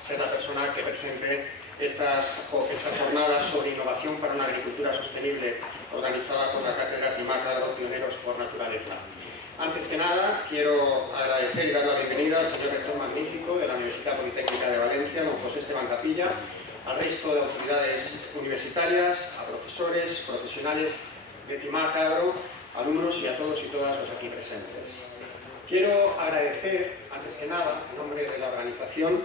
ser la persona que presente esta jornada sobre innovación para una agricultura sostenible, organizada por la Cátedra Timac Agro, Pioneros por Naturaleza. Antes que nada, quiero agradecer y dar la bienvenida al señor rector magnífico de la Universidad Politécnica de Valencia, don José Esteban Capilla, al resto de autoridades universitarias, a profesores, profesionales de Timac Agro, alumnos y a todos y todas los aquí presentes. Quiero agradecer, antes que nada, en nombre de la organización,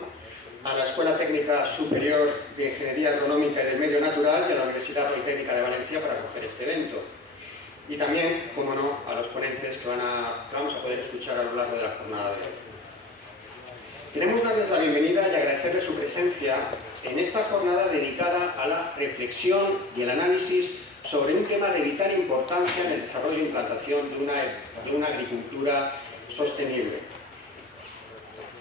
a la Escuela Técnica Superior de Ingeniería Agronómica y del Medio Natural de la Universidad Politécnica de Valencia para acoger este evento. Y también, como no, a los ponentes que vamos a poder escuchar a lo largo de la jornada de hoy. Queremos darles la bienvenida y agradecerles su presencia en esta jornada dedicada a la reflexión y el análisis sobre un tema de vital importancia en el desarrollo e implantación de una agricultura sostenible.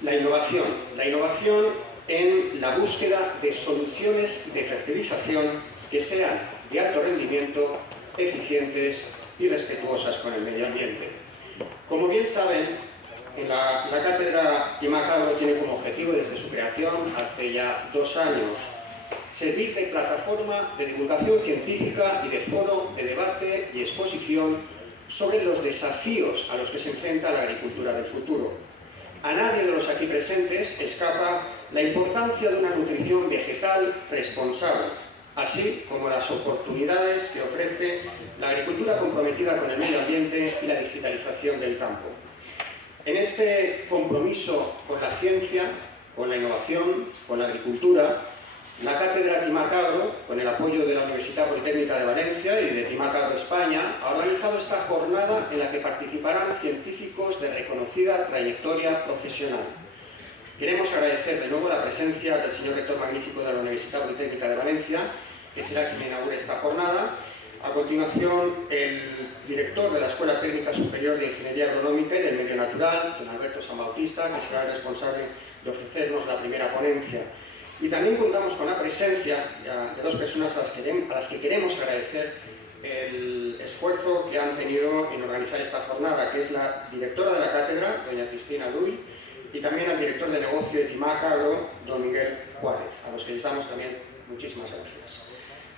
La innovación en la búsqueda de soluciones de fertilización que sean de alto rendimiento, eficientes y respetuosas con el medio ambiente. Como bien saben, la Cátedra Timac Agro tiene como objetivo desde su creación, hace ya 2 años, servir de plataforma de divulgación científica y de foro de debate y exposición sobre los desafíos a los que se enfrenta la agricultura del futuro. A nadie de los aquí presentes escapa la importancia de una nutrición vegetal responsable, así como las oportunidades que ofrece la agricultura comprometida con el medio ambiente y la digitalización del campo. En este compromiso con la ciencia, con la innovación, con la agricultura, la Cátedra Timac Agro, con el apoyo de la Universidad Politécnica de Valencia y de Timac Agro España, ha organizado esta jornada en la que participarán científicos de reconocida trayectoria profesional. Queremos agradecer de nuevo la presencia del señor rector magnífico de la Universidad Politécnica de Valencia, que será quien inaugure esta jornada. A continuación, el director de la Escuela Técnica Superior de Ingeniería Agronómica y del Medio Natural, don Alberto San Bautista, que será el responsable de ofrecernos la primera ponencia. Y también contamos con la presencia de 2 personas a las que queremos agradecer el esfuerzo que han tenido en organizar esta jornada, que es la directora de la cátedra, doña Cristina Duy, y también al director de negocio de Timac Agro, don Miguel Juárez, a los que les damos también muchísimas gracias.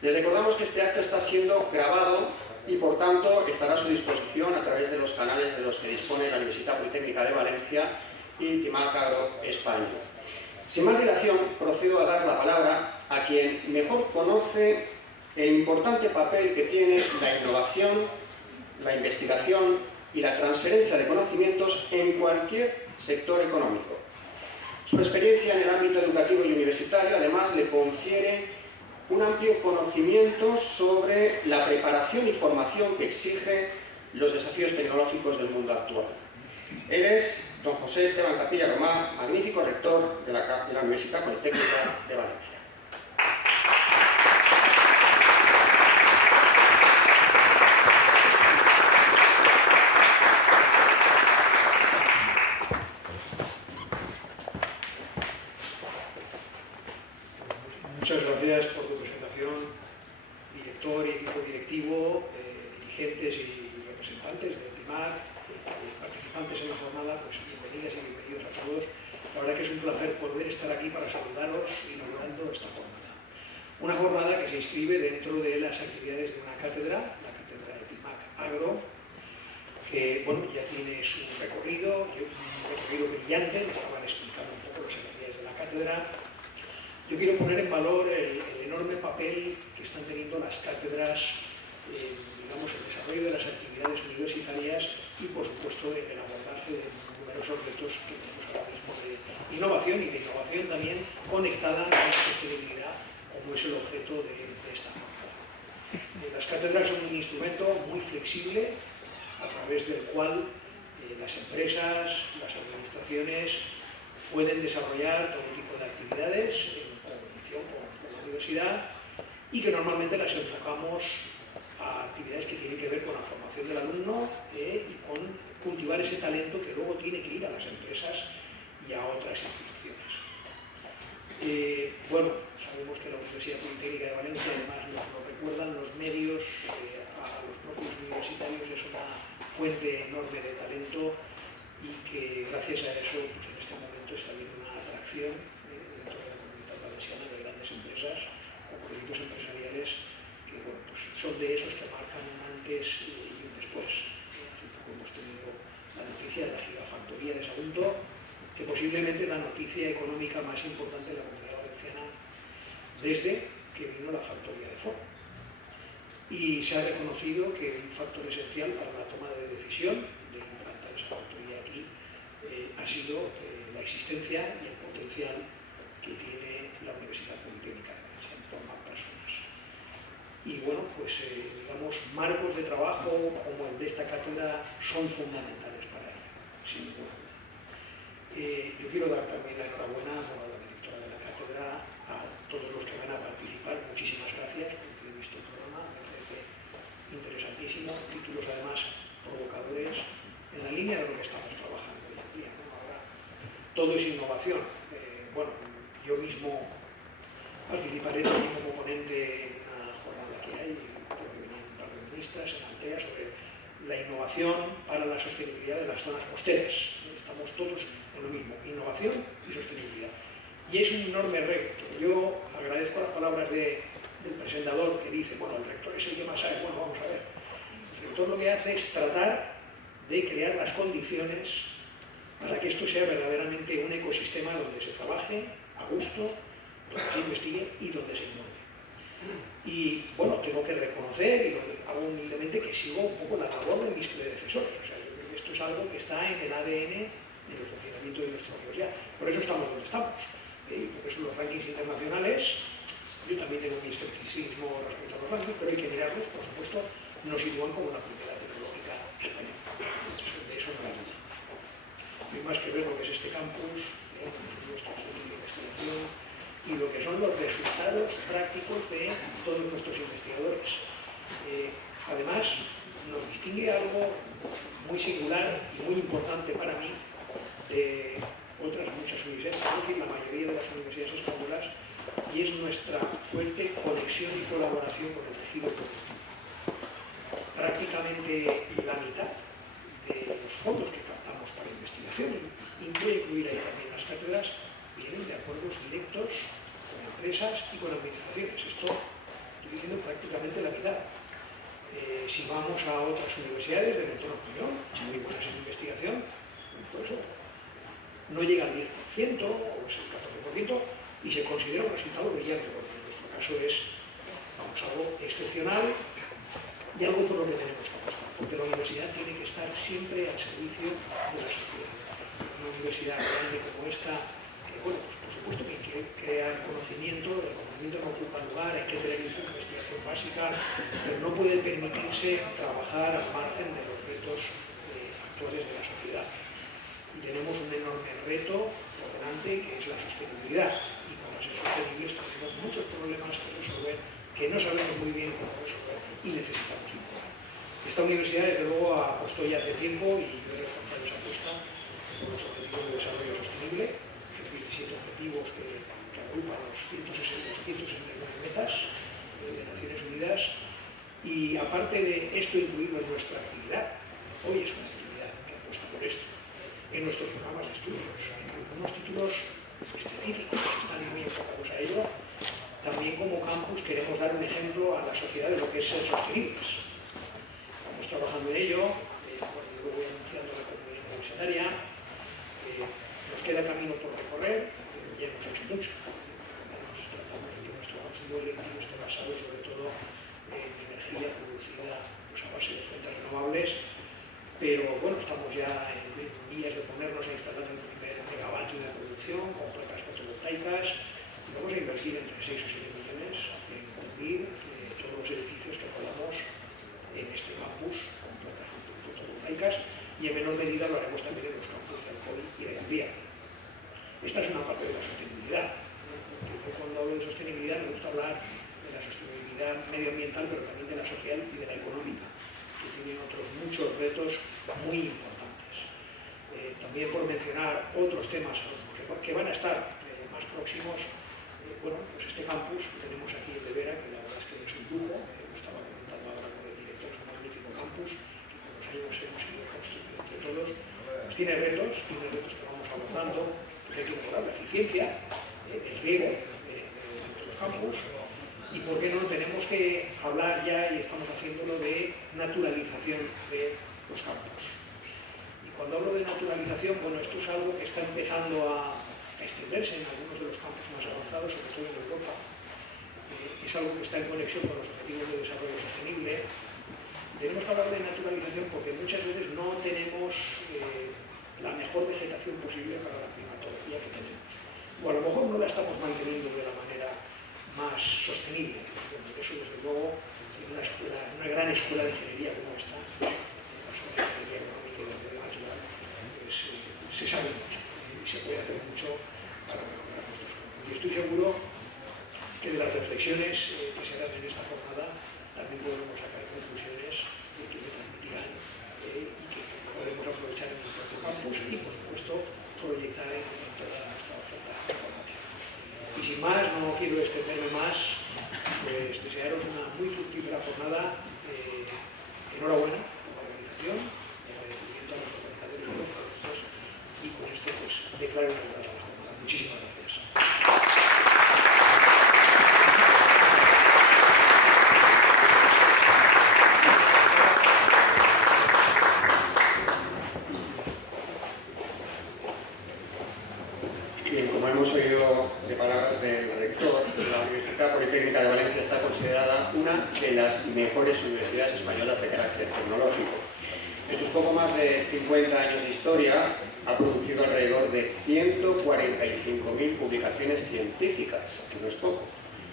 Les recordamos que este acto está siendo grabado y, por tanto, estará a su disposición a través de los canales de los que dispone la Universidad Politécnica de Valencia y Timac Agro España. Sin más dilación, procedo a dar la palabra a quien mejor conoce el importante papel que tiene la innovación, la investigación y la transferencia de conocimientos en cualquier sector económico. Su experiencia en el ámbito educativo y universitario, además, le confiere un amplio conocimiento sobre la preparación y formación que exigen los desafíos tecnológicos del mundo actual. Él es don José Esteban Capilla Romá, magnífico rector de la Universidad Politécnica de Valencia. Muchas gracias por tu presentación, director y equipo directivo, dirigentes y representantes de Timac, participantes en la jornada, pues bienvenidas y bienvenidos a todos. La verdad que es un placer poder estar aquí para saludaros inaugurando esta jornada. Una jornada que se inscribe dentro de las actividades de una cátedra, la cátedra de Timac Agro, que bueno, ya tiene su recorrido, un recorrido brillante, me estaban explicando un poco los actividades de la cátedra. Yo quiero poner en valor el enorme papel que están teniendo las cátedras digamos, el desarrollo de las actividades universitarias y, por supuesto, el abordaje de numerosos retos que tenemos ahora mismo de innovación y de innovación también conectada con la sostenibilidad, como es el objeto de esta jornada. Las cátedras son un instrumento muy flexible a través del cual las empresas, las administraciones pueden desarrollar todo tipo de actividades en colaboración con la universidad y que normalmente las enfocamos a actividades que tienen que ver con la formación del alumno y con cultivar ese talento que luego tiene que ir a las empresas y a otras instituciones. Bueno, sabemos que la Universidad Politécnica de Valencia, además nos lo recuerdan los medios, a los propios universitarios es una fuente enorme de talento y que gracias a eso pues en este momento está habiendo una atracción dentro de la grandes empresas o proyectos empresariales que bueno, pues son de esos que marcan un antes y un después. Hace poco hemos tenido la noticia de la gigafactoría de Sagunto, que posiblemente es la noticia económica más importante de la Comunidad Valenciana desde que vino la factoría de Ford. Y se ha reconocido que un factor esencial para la toma de decisión de implantar esa factoría aquí ha sido la existencia y el potencial que tiene la Universidad Politécnica de Valencia en formar personas. Y bueno, pues digamos, marcos de trabajo como el de esta cátedra son fundamentales para ella, sin ninguna duda. Yo quiero dar también la enhorabuena a la directora de la cátedra, a todos los que van a participar, muchísimas gracias, porque he visto el programa, me parece interesantísimo, títulos además provocadores, en la línea de lo que estamos trabajando hoy en día, ¿no? Ahora todo es innovación. Bueno, yo mismo participaré también como ponente en una jornada que hay, creo que vienen un par de ministras en Altea, sobre la innovación para la sostenibilidad de las zonas costeras. Estamos todos en lo mismo, innovación y sostenibilidad. Y es un enorme reto. Yo agradezco las palabras del presentador que dice, bueno, el rector es el que más sabe. Bueno, vamos a ver. El rector lo que hace es tratar de crear las condiciones para que esto sea verdaderamente un ecosistema donde se trabaje a gusto, donde se investigue y donde se innove. Y bueno, tengo que reconocer, y lo hago humildemente, que sigo un poco la labor de mis predecesores. O sea, yo creo que esto es algo que está en el ADN del funcionamiento de nuestra universidad. Por eso estamos donde estamos. Y por eso los rankings internacionales, yo también tengo mi escepticismo respecto a los rankings, pero hay que mirarlos, por supuesto, nos sitúan como la primera tecnológica española. De eso no hay duda. No hay más que ver lo que es este campus, nuestro centro de investigación, y lo que son los resultados prácticos de todos nuestros investigadores. Además, nos distingue algo muy singular y muy importante para mí de otras muchas universidades, es decir, la mayoría de las universidades españolas, y es nuestra fuerte conexión y colaboración con el tejido productivo. Prácticamente la mitad de los fondos que captamos para investigación, incluir ahí también las cátedras, vienen de acuerdos directos con empresas y con administraciones. Esto estoy diciendo prácticamente la mitad. Si vamos a otras universidades del entorno español, muy buenas en investigación, por eso no llega al 10% o es el 14% y se considera un resultado brillante, porque en nuestro caso es algo excepcional y algo por lo que tenemos que apostar, porque la universidad tiene que estar siempre al servicio de la sociedad. Una universidad grande como esta, que bueno, pues por supuesto que hay que crear conocimiento, el conocimiento no ocupa lugar, hay que tener investigación básica, pero no puede permitirse trabajar al margen de los retos actuales de la sociedad. Y tenemos un enorme reto por delante que es la sostenibilidad. Y para ser sostenibles tenemos muchos problemas que resolver, que no sabemos muy bien cómo resolver y necesitamos innovar. Esta universidad, desde luego, apostó ya hace tiempo y yo he reforzado esa apuesta con los objetivos de desarrollo sostenible, los 17 objetivos que agrupan los 169 metas de Naciones Unidas. Y aparte de esto incluirlo en nuestra actividad, hoy es una actividad que apuesta por esto, en nuestros programas de estudios, en algunos títulos específicos que están muy enfocados a ello. También como campus queremos dar un ejemplo a la sociedad de lo que es ser sostenibles. Estamos trabajando en ello, bueno, yo lo voy anunciando en la comunidad universitaria, nos queda camino por recorrer, ya hemos hecho mucho. Tratamos de que nuestro consumo electivo esté basado sobre todo en energía producida pues, a base de fuentes renovables, pero bueno, estamos ya en vías de ponernos a instalar el primer megavatio de producción con placas fotovoltaicas y vamos a invertir entre 6 o 7 millones en cumplir todos los edificios que podamos en este campus con placas fotovoltaicas y en menor medida lo haremos también en los campus de Alcoy y de Gandía. Esta es una parte de la sostenibilidad. Cuando hablo de sostenibilidad me gusta hablar de la sostenibilidad medioambiental, pero también de la social y de la económica, que tienen otros muchos retos muy importantes. También por mencionar otros temas que van a estar más próximos, bueno, pues este campus que tenemos aquí en De Vera, que la verdad es que es un lujo, estaba comentando ahora con el director, es un magnífico campus, que con los años hemos ido construyendo entre todos, pues tiene retos que vamos abordando, que hay que mejorar la eficiencia, el riego de los campus, y por qué no tenemos que hablar ya, y estamos haciéndolo, de naturalización de los campus. Y cuando hablo de naturalización, bueno, esto es algo que está empezando a extenderse en algunos de los campos más avanzados, sobre todo en Europa. Es algo que está en conexión con los objetivos de desarrollo sostenible. Tenemos que hablar de naturalización porque muchas veces no tenemos la mejor vegetación posible para la climatología que tenemos. O a lo mejor no la estamos manteniendo de la manera más sostenible. Eso, desde luego, en una gran escuela de ingeniería como esta, en la escuela de ingeniería económica y de medio natural, pues, se sabe mucho y se puede hacer mucho para mejorar nuestros campos. Y estoy seguro que de las reflexiones que se harán en esta jornada también podemos sacar conclusiones que me transmitirán y que podemos aprovechar en nuestro campus y, por supuesto, proyectar en toda nuestra oferta formativa. Y sin más, no quiero extenderme más, pues desearos una muy fructífera jornada. Enhorabuena por la organización, agradecimiento a los organizadores y a los profesores, y con esto pues declaro una la jornada. Muchísimas gracias. Bien, como hemos oído de palabras del rector, la Universidad Politécnica de Valencia está considerada una de las mejores universidades españolas de carácter tecnológico. En sus poco más de 50 años de historia ha producido alrededor de 145.000 publicaciones científicas, que no es poco.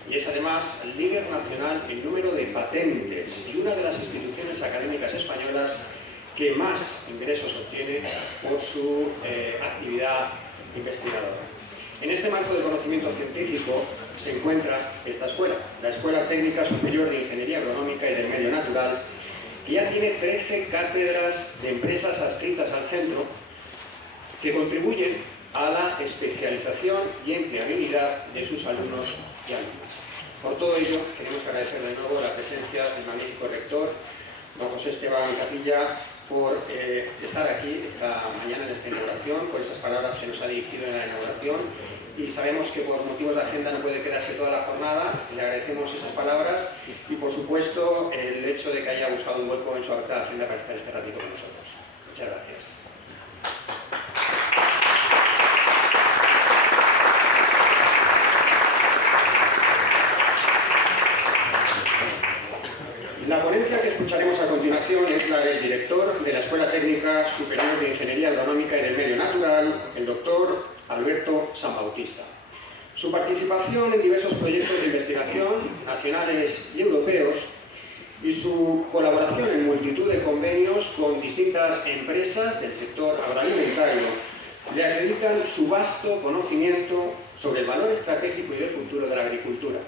Y es además líder nacional en número de patentes y una de las instituciones académicas españolas que más ingresos obtiene por su actividad investigadora. En este marco de conocimiento científico se encuentra esta escuela, la Escuela Técnica Superior de Ingeniería Agronómica y del Medio Natural, que ya tiene 13 cátedras de empresas adscritas al centro que contribuyen a la especialización y empleabilidad de sus alumnos y alumnas. Por todo ello, queremos agradecer de nuevo la presencia del magnífico rector, don José Esteban Capilla, por estar aquí esta mañana en esta inauguración, por esas palabras que nos ha dirigido en la inauguración, y sabemos que por motivos de agenda no puede quedarse toda la jornada. Le agradecemos esas palabras y, por supuesto, el hecho de que haya buscado un hueco en su apretada agenda para estar este ratito con nosotros. Muchas gracias. La ponencia que escucharemos a continuación es la del director de la Escuela Técnica Superior de Ingeniería Agronómica y del Medio Natural, el doctor Alberto San Bautista. Su participación en diversos proyectos de investigación nacionales y europeos y su colaboración en multitud de convenios con distintas empresas del sector agroalimentario le acreditan su vasto conocimiento sobre el valor estratégico y de futuro de la agricultura.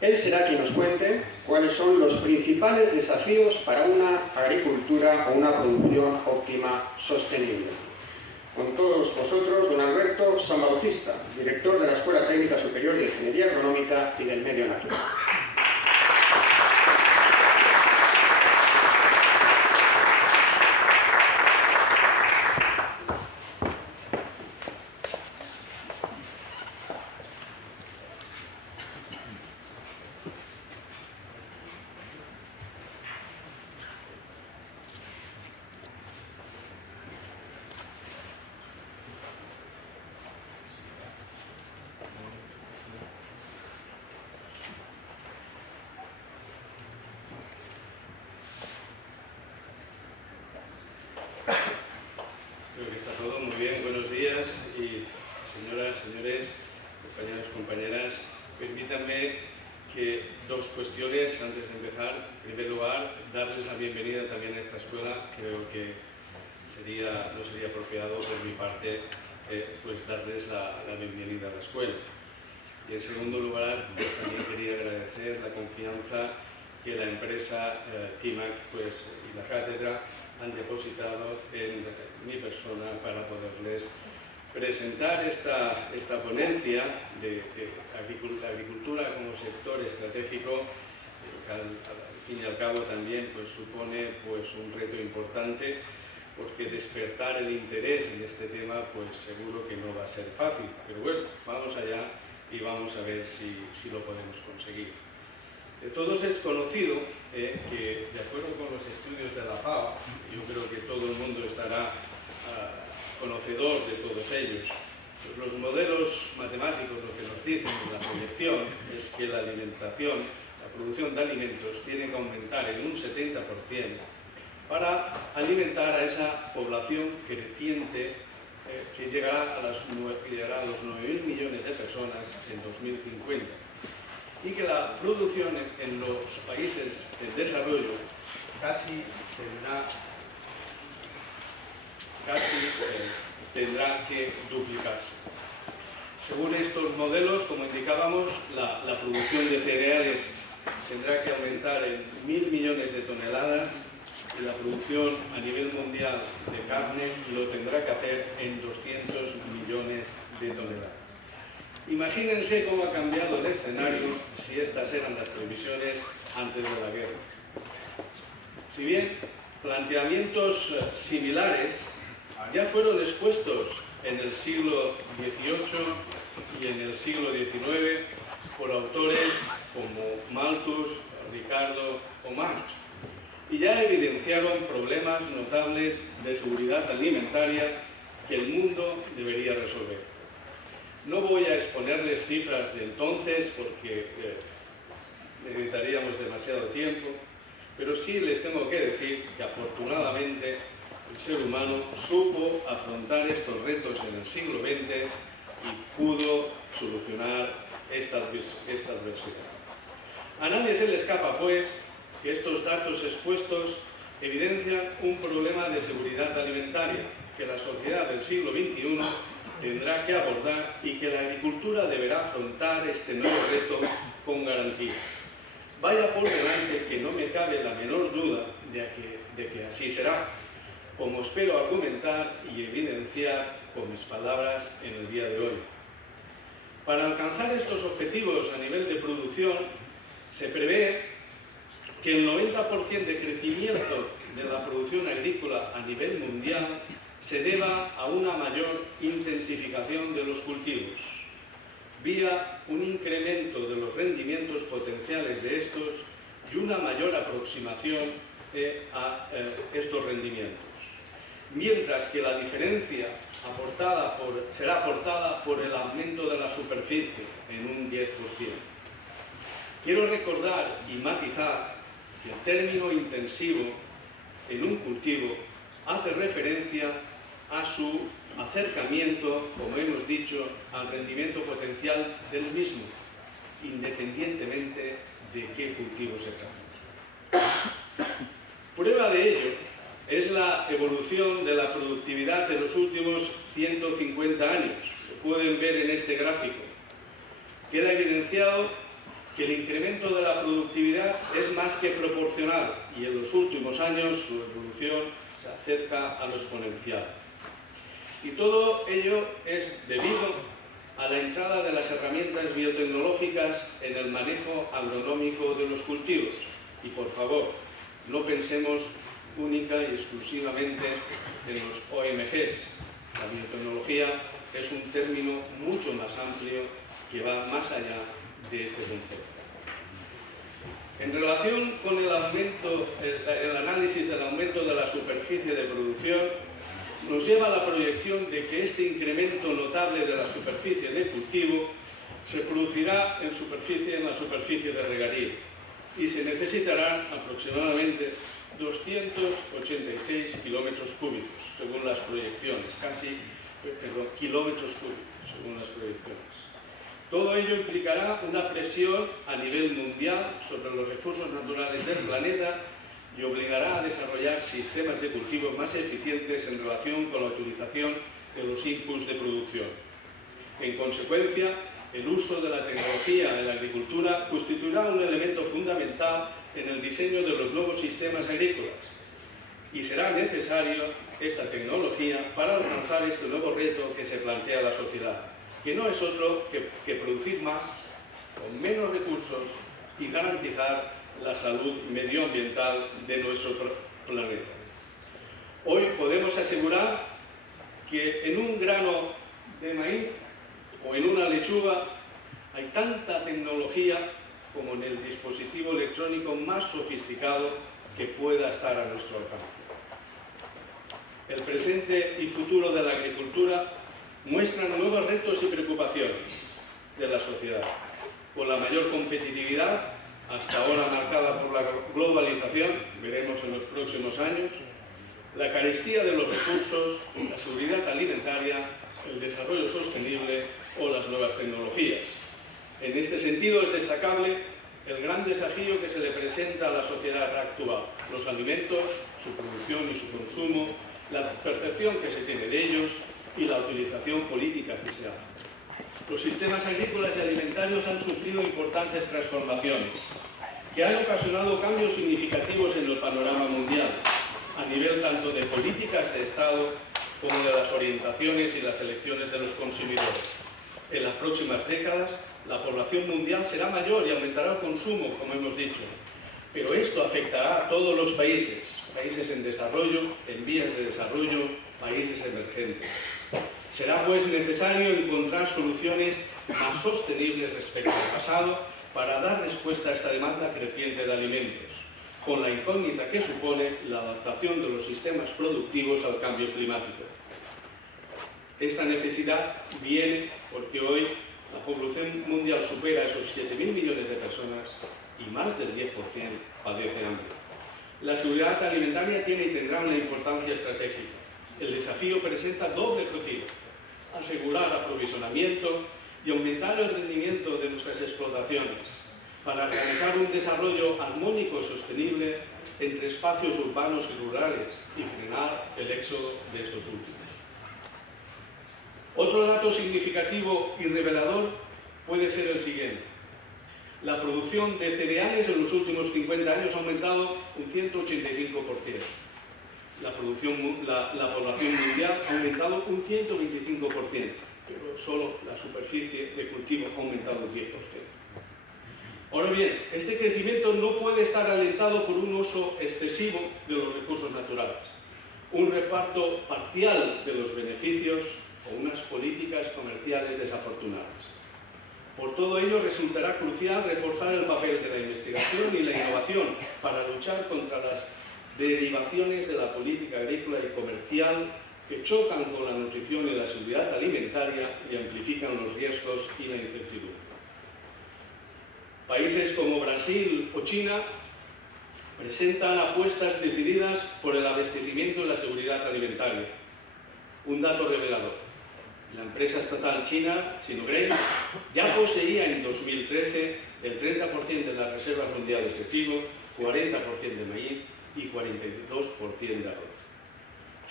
Él será quien nos cuente cuáles son los principales desafíos para una agricultura o una producción óptima sostenible. Con todos vosotros, don Alberto San Bautista, director de la Escuela Técnica Superior de Ingeniería Agronómica y del Medio Natural. Creo que está todo muy bien. Buenos días y señoras, señores, compañeros, compañeras. Permítanme que dos cuestiones antes de empezar. En primer lugar, darles la bienvenida también a esta escuela. Creo que no sería apropiado por mi parte pues darles la bienvenida a la escuela. Y en segundo lugar, pues también quería agradecer la confianza que la empresa TIMAC y la cátedra han depositado en mi persona para poderles presentar esta ponencia de agricultura como sector estratégico, que al fin y al cabo también supone un reto importante, porque despertar el interés en este tema seguro que no va a ser fácil. Pero bueno, vamos allá y vamos a ver si lo podemos conseguir. De todos es conocido que, de acuerdo con los estudios de la FAO, yo creo que todo el mundo estará conocedor de todos ellos, los modelos matemáticos lo que nos dicen en la proyección es que la alimentación, la producción de alimentos tiene que aumentar en un 70% para alimentar a esa población creciente que llegará a los 9.000 millones de personas en 2050. Y que la producción en los países en desarrollo tendrá que duplicarse. Según estos modelos, como indicábamos, la producción de cereales tendrá que aumentar en 1.000 millones de toneladas y la producción a nivel mundial de carne lo tendrá que hacer en 200 millones de toneladas. Imagínense cómo ha cambiado el escenario si estas eran las previsiones antes de la guerra. Si bien planteamientos similares ya fueron expuestos en el siglo XVIII y en el siglo XIX por autores como Malthus, Ricardo o Marx, y ya evidenciaron problemas notables de seguridad alimentaria que el mundo debería resolver. No voy a exponerles cifras de entonces porque necesitaríamos demasiado tiempo, pero sí les tengo que decir que afortunadamente el ser humano supo afrontar estos retos en el siglo XX y pudo solucionar esta adversidad. A nadie se le escapa, pues, que estos datos expuestos evidencian un problema de seguridad alimentaria que la sociedad del siglo XXI tendrá que abordar y que la agricultura deberá afrontar este nuevo reto con garantía. Vaya por delante que no me cabe la menor duda de que así será, como espero argumentar y evidenciar con mis palabras en el día de hoy. Para alcanzar estos objetivos a nivel de producción, se prevé que el 90% de crecimiento de la producción agrícola a nivel mundial se deba a una mayor intensificación de los cultivos, vía un incremento de los rendimientos potenciales de estos y una mayor aproximación a estos rendimientos. Mientras que la diferencia será aportada por el aumento de la superficie en un 10%. Quiero recordar y matizar que el término intensivo en un cultivo hace referencia a su acercamiento, como hemos dicho, al rendimiento potencial del mismo, independientemente de qué cultivo se trate. Prueba de ello es la evolución de la productividad de los últimos 150 años. Se pueden ver en este gráfico. Queda evidenciado que el incremento de la productividad es más que proporcional y en los últimos años su evolución se acerca a lo exponencial. Y todo ello es debido a la entrada de las herramientas biotecnológicas en el manejo agronómico de los cultivos. Y por favor, no pensemos única y exclusivamente en los OMGs. La biotecnología es un término mucho más amplio que va más allá de este concepto. En relación con el análisis del aumento de la superficie de producción, nos lleva a la proyección de que este incremento notable de la superficie de cultivo se producirá en la superficie de regadío y se necesitarán aproximadamente 286 kilómetros cúbicos, según las proyecciones, kilómetros cúbicos, según las proyecciones. Todo ello implicará una presión a nivel mundial sobre los recursos naturales del planeta y obligará a desarrollar sistemas de cultivo más eficientes en relación con la utilización de los inputs de producción. En consecuencia, el uso de la tecnología en la agricultura constituirá un elemento fundamental en el diseño de los nuevos sistemas agrícolas y será necesario esta tecnología para alcanzar este nuevo reto que se plantea a la sociedad, que no es otro que producir más, con menos recursos y garantizar la salud medioambiental de nuestro planeta. Hoy podemos asegurar que en un grano de maíz o en una lechuga Hay tanta tecnología como en el dispositivo electrónico más sofisticado que pueda estar a nuestro alcance. El presente y futuro de la agricultura muestran nuevos retos y preocupaciones de la sociedad, con la mayor competitividad, hasta ahora marcada por la globalización, veremos en los próximos años, la carestía de los recursos, la seguridad alimentaria, el desarrollo sostenible o las nuevas tecnologías. En este sentido es destacable el gran desafío que se le presenta a la sociedad actual, los alimentos, su producción y su consumo, la percepción que se tiene de ellos y la utilización política que se hace. Los sistemas agrícolas y alimentarios han sufrido importantes transformaciones que han ocasionado cambios significativos en el panorama mundial, a nivel tanto de políticas de Estado como de las orientaciones y las elecciones de los consumidores. En las próximas décadas, la población mundial será mayor y aumentará el consumo, como hemos dicho, pero esto afectará a todos los países, países en desarrollo, en vías de desarrollo, países emergentes. Será pues necesario encontrar soluciones más sostenibles respecto al pasado para dar respuesta a esta demanda creciente de alimentos, con la incógnita que supone la adaptación de los sistemas productivos al cambio climático. Esta necesidad viene porque hoy la población mundial supera esos 7.000 millones de personas y más del 10% padece hambre. La seguridad alimentaria tiene y tendrá una importancia estratégica. El desafío presenta doble objetivo: asegurar aprovisionamiento y aumentar el rendimiento de nuestras explotaciones para realizar un desarrollo armónico y sostenible entre espacios urbanos y rurales y frenar el éxodo de estos últimos. Otro dato significativo y revelador puede ser el siguiente. La producción de cereales en los últimos 50 años ha aumentado un 185%. La población mundial ha aumentado un 125%, pero solo la superficie de cultivo ha aumentado un 10%. Ahora bien, este crecimiento no puede estar alentado por un uso excesivo de los recursos naturales, un reparto parcial de los beneficios o unas políticas comerciales desafortunadas. Por todo ello, resultará crucial reforzar el papel de la investigación y la innovación para luchar contra las derivaciones de la política agrícola y comercial que chocan con la nutrición y la seguridad alimentaria y amplifican los riesgos y la incertidumbre. Países como Brasil o China presentan apuestas decididas por el abastecimiento y la seguridad alimentaria. Un dato revelador: la empresa estatal china Sinogray ya poseía en 2013 el 30% de las reservas mundiales de trigo, 40% de maíz y 42% de arroz.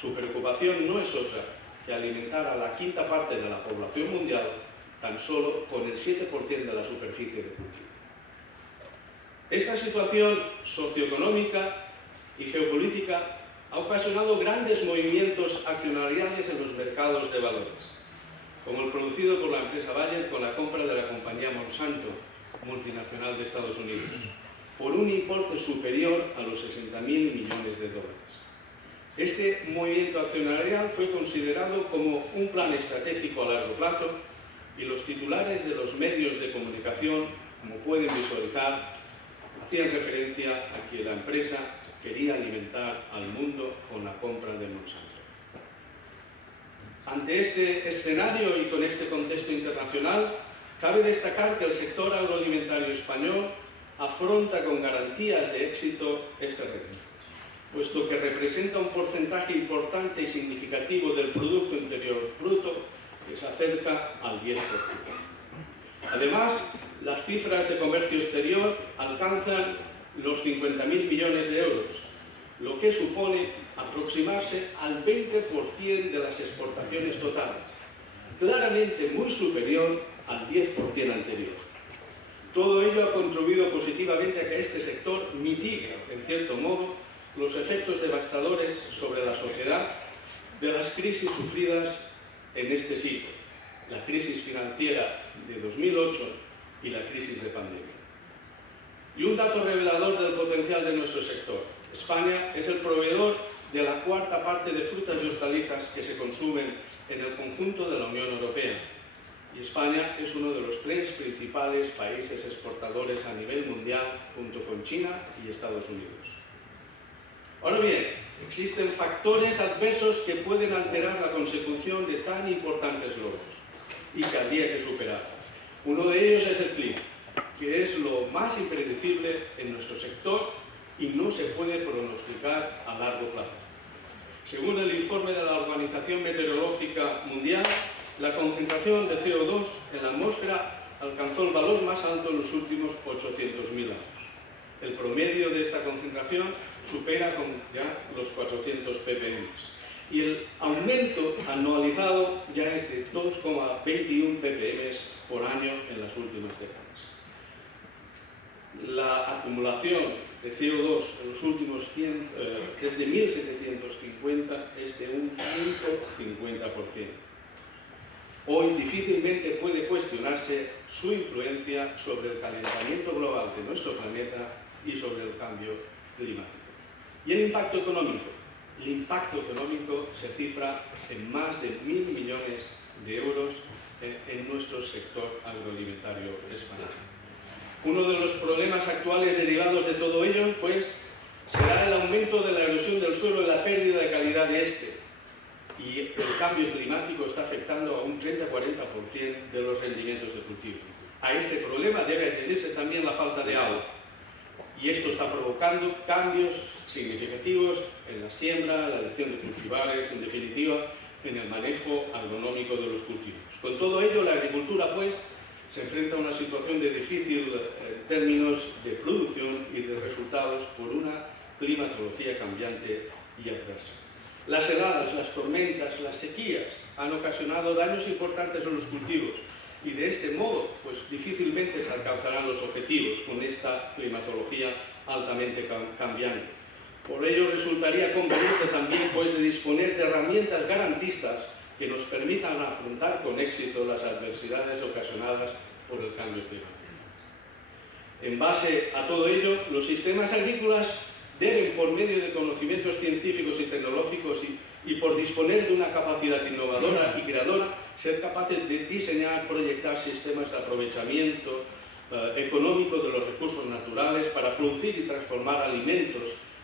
Su preocupación no es otra que alimentar a la quinta parte de la población mundial tan solo con el 7% de la superficie de cultivo. Esta situación socioeconómica y geopolítica ha ocasionado grandes movimientos accionariales en los mercados de valores, como el producido por la empresa Bayer con la compra de la compañía Monsanto, multinacional de Estados Unidos, por un importe superior a los 60.000 millones de dólares. Este movimiento accionarial fue considerado como un plan estratégico a largo plazo y los titulares de los medios de comunicación, como pueden visualizar, hacían referencia a que la empresa quería alimentar al mundo con la compra de Monsanto. Ante este escenario y con este contexto internacional, cabe destacar que el sector agroalimentario español afronta con garantías de éxito este reto, puesto que representa un porcentaje importante y significativo del Producto Interior Bruto, que se acerca al 10%. Además, las cifras de comercio exterior alcanzan los 50.000 millones de euros, lo que supone aproximarse al 20% de las exportaciones totales, claramente muy superior al 10% anterior. Todo ello ha contribuido positivamente a que este sector mitigue, en cierto modo, los efectos devastadores sobre la sociedad de las crisis sufridas en este siglo, la crisis financiera de 2008 y la crisis de pandemia. Y un dato revelador del potencial de nuestro sector: España es el proveedor de la cuarta parte de frutas y hortalizas que se consumen en el conjunto de la Unión Europea. y España es uno de los 3 principales países exportadores a nivel mundial, junto con China y Estados Unidos. Ahora bien, existen factores adversos que pueden alterar la consecución de tan importantes logros y que habría que superar. Uno de ellos es el clima, que es lo más impredecible en nuestro sector y no se puede pronosticar a largo plazo. Según el informe de la Organización Meteorológica Mundial, la concentración de CO2 en la atmósfera alcanzó el valor más alto en los últimos 800.000 años. El promedio de esta concentración supera con ya los 400 ppm y el aumento anualizado ya es de 2,21 ppm por año en las últimas décadas. La acumulación de CO2 en los últimos desde 1750 es de un 150%. Hoy difícilmente puede cuestionarse su influencia sobre el calentamiento global de nuestro planeta y sobre el cambio climático. Y el impacto económico. El impacto económico se cifra en más de 1.000 millones de euros en nuestro sector agroalimentario español. Uno de los problemas actuales derivados de todo ello, pues, será el aumento de la erosión del suelo y la pérdida de calidad de este. Y el cambio climático está afectando a un 30-40% de los rendimientos de cultivo. A este problema debe añadirse también la falta de agua. Y esto está provocando cambios significativos en la siembra, la elección de cultivares, en definitiva, en el manejo agronómico de los cultivos. Con todo ello, la agricultura, pues, se enfrenta a una situación de difícil términos de producción y de resultados por una climatología cambiante y adversa. Las heladas, las tormentas, las sequías han ocasionado daños importantes en los cultivos y de este modo pues difícilmente se alcanzarán los objetivos con esta climatología altamente cambiante. Por ello resultaría conveniente también pues de disponer de herramientas garantistas que nos permitan afrontar con éxito las adversidades ocasionadas por el cambio climático. En base a todo ello, los sistemas agrícolas deben, por medio de conocimientos científicos y tecnológicos y por disponer de una capacidad innovadora y creadora, ser capaces de diseñar, proyectar sistemas de aprovechamiento económico de los recursos naturales para producir y transformar alimentos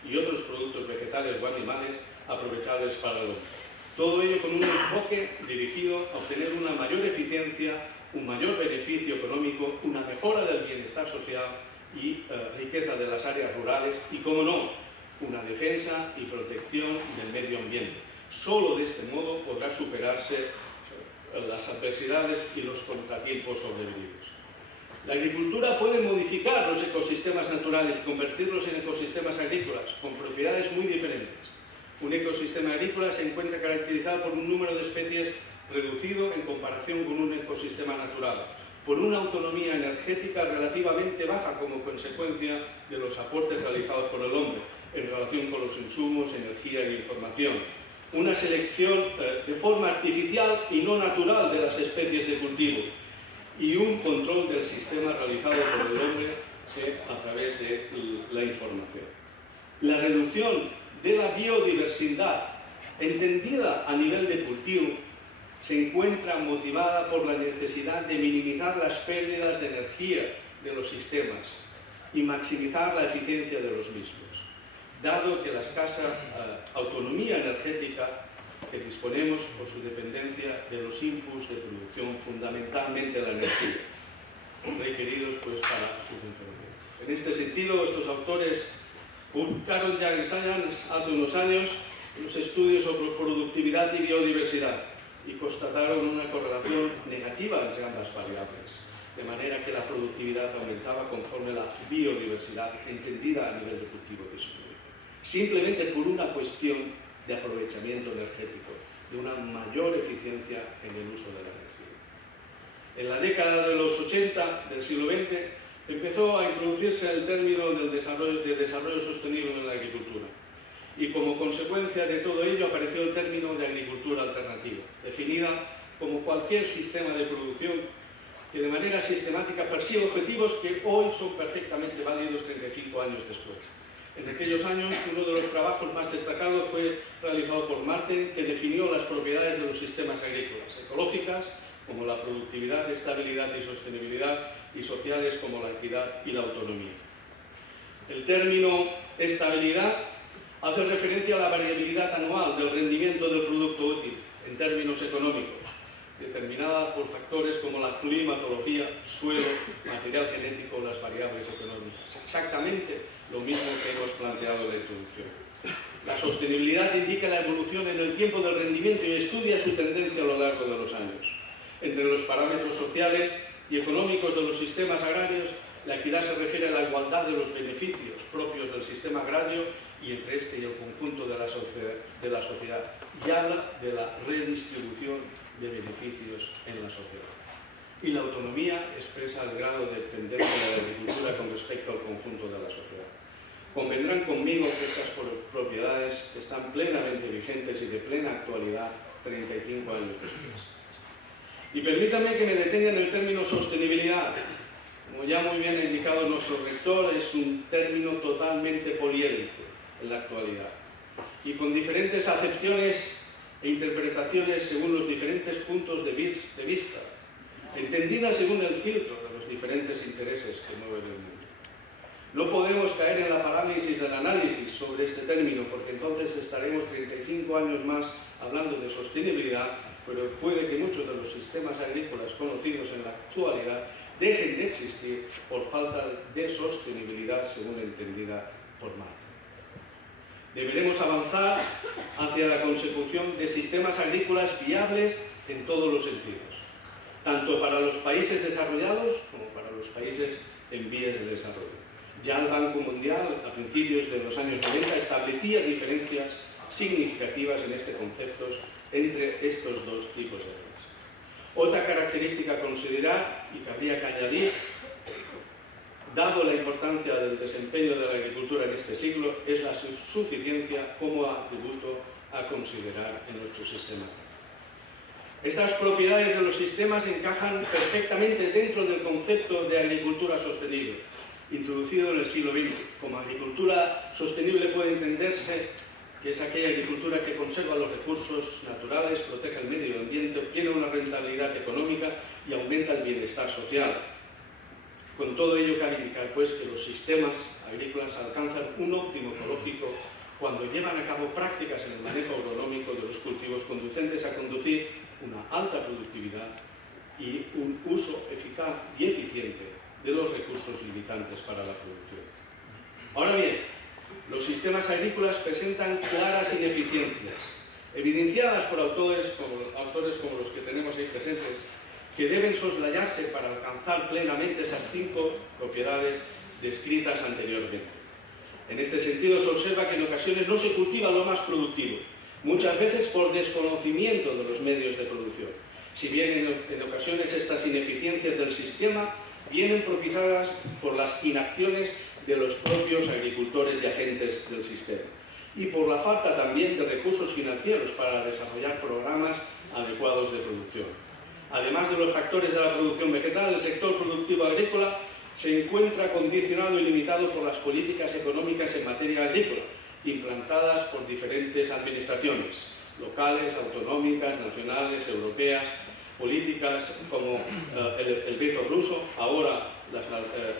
y otros productos vegetales o animales aprovechables para el hombre. Todo ello con un enfoque dirigido a obtener una mayor eficiencia, un mayor beneficio económico, una mejora del bienestar social y riqueza de las áreas rurales y, como no, una defensa y protección del medio ambiente. Solo de este modo podrá superarse las adversidades y los contratiempos sobrevenidos. La agricultura puede modificar los ecosistemas naturales y convertirlos en ecosistemas agrícolas con propiedades muy diferentes. Un ecosistema agrícola se encuentra caracterizado por un número de especies reducido en comparación con un ecosistema natural, por una autonomía energética relativamente baja como consecuencia de los aportes realizados por el hombre en relación con los insumos, energía e información, una selección de forma artificial y no natural de las especies de cultivo y un control del sistema realizado por el hombre a través de la información. La reducción de la biodiversidad, entendida a nivel de cultivo, se encuentra motivada por la necesidad de minimizar las pérdidas de energía de los sistemas y maximizar la eficiencia de los mismos, dado que la escasa autonomía energética que disponemos por su dependencia de los inputs de producción, fundamentalmente la energía, requeridos pues para su funcionamiento. En este sentido, estos autores publicaron ya en Science hace unos años unos estudios sobre productividad y biodiversidad y constataron una correlación negativa entre ambas variables, de manera que la productividad aumentaba conforme la biodiversidad entendida a nivel de cultivo disminuía, simplemente por una cuestión de aprovechamiento energético, de una mayor eficiencia en el uso de la energía. En la década de los 80 del siglo XX empezó a introducirse el término de desarrollo sostenible en la agricultura y como consecuencia de todo ello apareció el término de agricultura alternativa, definida como cualquier sistema de producción que de manera sistemática persigue objetivos que hoy son perfectamente válidos 35 años después. En aquellos años, uno de los trabajos más destacados fue realizado por Marten, que definió las propiedades de los sistemas agrícolas, ecológicas, como la productividad, estabilidad y sostenibilidad, y sociales como la equidad y la autonomía. El término estabilidad hace referencia a la variabilidad anual del rendimiento del producto útil en términos económicos, determinada por factores como la climatología, suelo, material genético o las variables económicas. Exactamente lo mismo que hemos planteado en la introducción. La sostenibilidad indica la evolución en el tiempo del rendimiento y estudia su tendencia a lo largo de los años. Entre los parámetros sociales y económicos de los sistemas agrarios, la equidad se refiere a la igualdad de los beneficios propios del sistema agrario y entre este y el conjunto de la sociedad, y habla de la redistribución de beneficios en la sociedad. Y la autonomía expresa el grado de dependencia de la agricultura con respecto al conjunto de la sociedad. Convendrán conmigo que estas propiedades están plenamente vigentes y de plena actualidad 35 años después. Y permítanme que me detenga en el término sostenibilidad. Como ya muy bien ha indicado nuestro rector, es un término totalmente poliédrico en la actualidad y con diferentes acepciones e interpretaciones según los diferentes puntos de vista, entendidas según el filtro de los diferentes intereses que mueven el mundo. No podemos caer en la parálisis del análisis sobre este término, porque entonces estaremos 35 años más hablando de sostenibilidad, pero puede que muchos de los sistemas agrícolas conocidos en la actualidad dejen de existir por falta de sostenibilidad según entendida por Marx. Deberemos avanzar hacia la consecución de sistemas agrícolas viables en todos los sentidos, tanto para los países desarrollados como para los países en vías de desarrollo. Ya el Banco Mundial, a principios de los años 90, establecía diferencias significativas en este concepto entre estos dos tipos de agricultura. Otra característica a considerar y que habría que añadir, dado la importancia del desempeño de la agricultura en este siglo, es la suficiencia como atributo a considerar en nuestro sistema. Estas propiedades de los sistemas encajan perfectamente dentro del concepto de agricultura sostenible, introducido en el siglo XX. Como agricultura sostenible puede entenderse que es aquella agricultura que conserva los recursos naturales, protege el medio ambiente, obtiene una rentabilidad económica y aumenta el bienestar social. Con todo ello cabe indicar pues que los sistemas agrícolas alcanzan un óptimo ecológico cuando llevan a cabo prácticas en el manejo agronómico de los cultivos conducentes a conducir una alta productividad y un uso eficaz y eficiente de los recursos limitantes para la producción. Ahora bien, los sistemas agrícolas presentan claras ineficiencias, evidenciadas por autores como los que tenemos ahí presentes, que deben soslayarse para alcanzar plenamente esas 5 propiedades descritas anteriormente. En este sentido, se observa que en ocasiones no se cultiva lo más productivo, muchas veces por desconocimiento de los medios de producción. Si bien en ocasiones estas ineficiencias del sistema vienen propiciadas por las inacciones de los propios agricultores y agentes del sistema, y por la falta también de recursos financieros para desarrollar programas adecuados de producción. Además de los factores de la producción vegetal, el sector productivo agrícola se encuentra condicionado y limitado por las políticas económicas en materia agrícola, implantadas por diferentes administraciones, locales, autonómicas, nacionales, europeas, políticas como el veto ruso, ahora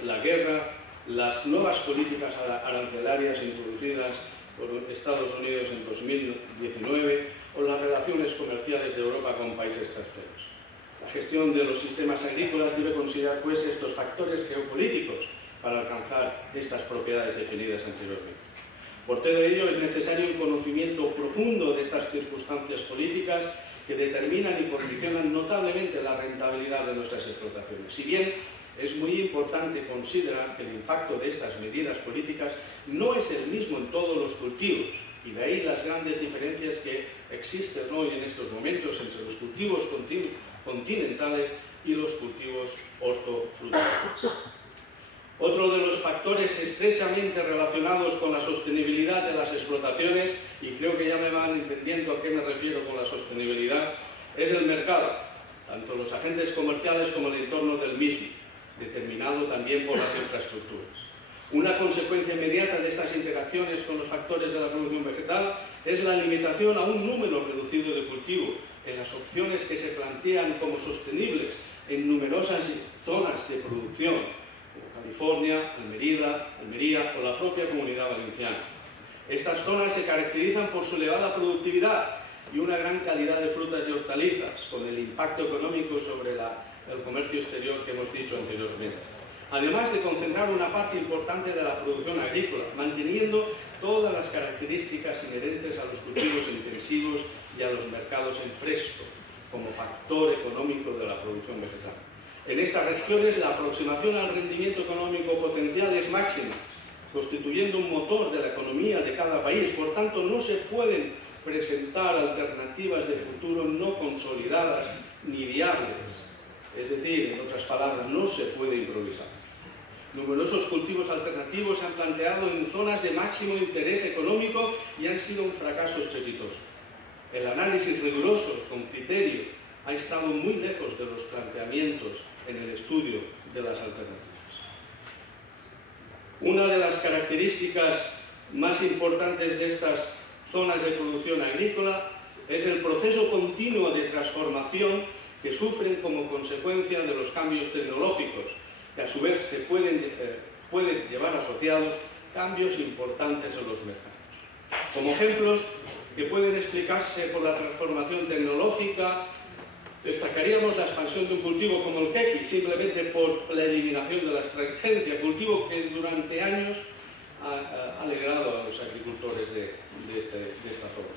la guerra, las nuevas políticas arancelarias introducidas por Estados Unidos en 2019 o las relaciones comerciales de Europa con países terceros. La gestión de los sistemas agrícolas debe considerar pues estos factores geopolíticos para alcanzar estas propiedades definidas anteriormente. Por todo ello es necesario un conocimiento profundo de estas circunstancias políticas que determinan y condicionan notablemente la rentabilidad de nuestras explotaciones. Si bien es muy importante considerar que el impacto de estas medidas políticas no es el mismo en todos los cultivos, y de ahí las grandes diferencias que existen hoy en estos momentos entre los cultivos continentales y los cultivos hortofrutales. Otro de los factores estrechamente relacionados con la sostenibilidad de las explotaciones, y creo que ya me van entendiendo a qué me refiero con la sostenibilidad, es el mercado, tanto los agentes comerciales como el entorno del mismo, determinado también por las infraestructuras. Una consecuencia inmediata de estas interacciones con los factores de la producción vegetal es la limitación a un número reducido de cultivos, en las opciones que se plantean como sostenibles en numerosas zonas de producción, como California, Almería o la propia Comunidad Valenciana. Estas zonas se caracterizan por su elevada productividad y una gran calidad de frutas y hortalizas, con el impacto económico sobre el comercio exterior que hemos dicho anteriormente. Además de concentrar una parte importante de la producción agrícola, manteniendo todas las características inherentes a los cultivos intensivos y a los mercados en fresco, como factor económico de la producción vegetal. En estas regiones la aproximación al rendimiento económico potencial es máxima, constituyendo un motor de la economía de cada país. Por tanto, no se pueden presentar alternativas de futuro no consolidadas ni viables. Es decir, en otras palabras, no se puede improvisar. Numerosos cultivos alternativos se han planteado en zonas de máximo interés económico y han sido un fracaso estrepitoso. El análisis riguroso, con criterio, ha estado muy lejos de los planteamientos en el estudio de las alternativas. Una de las características más importantes de estas zonas de producción agrícola es el proceso continuo de transformación que sufren como consecuencia de los cambios tecnológicos, que a su vez se pueden llevar asociados cambios importantes en los mercados. Como ejemplos que pueden explicarse por la transformación tecnológica, destacaríamos la expansión de un cultivo como el quequi, simplemente por la eliminación de la extranjencia, cultivo que durante años ha alegrado a los agricultores de esta zona.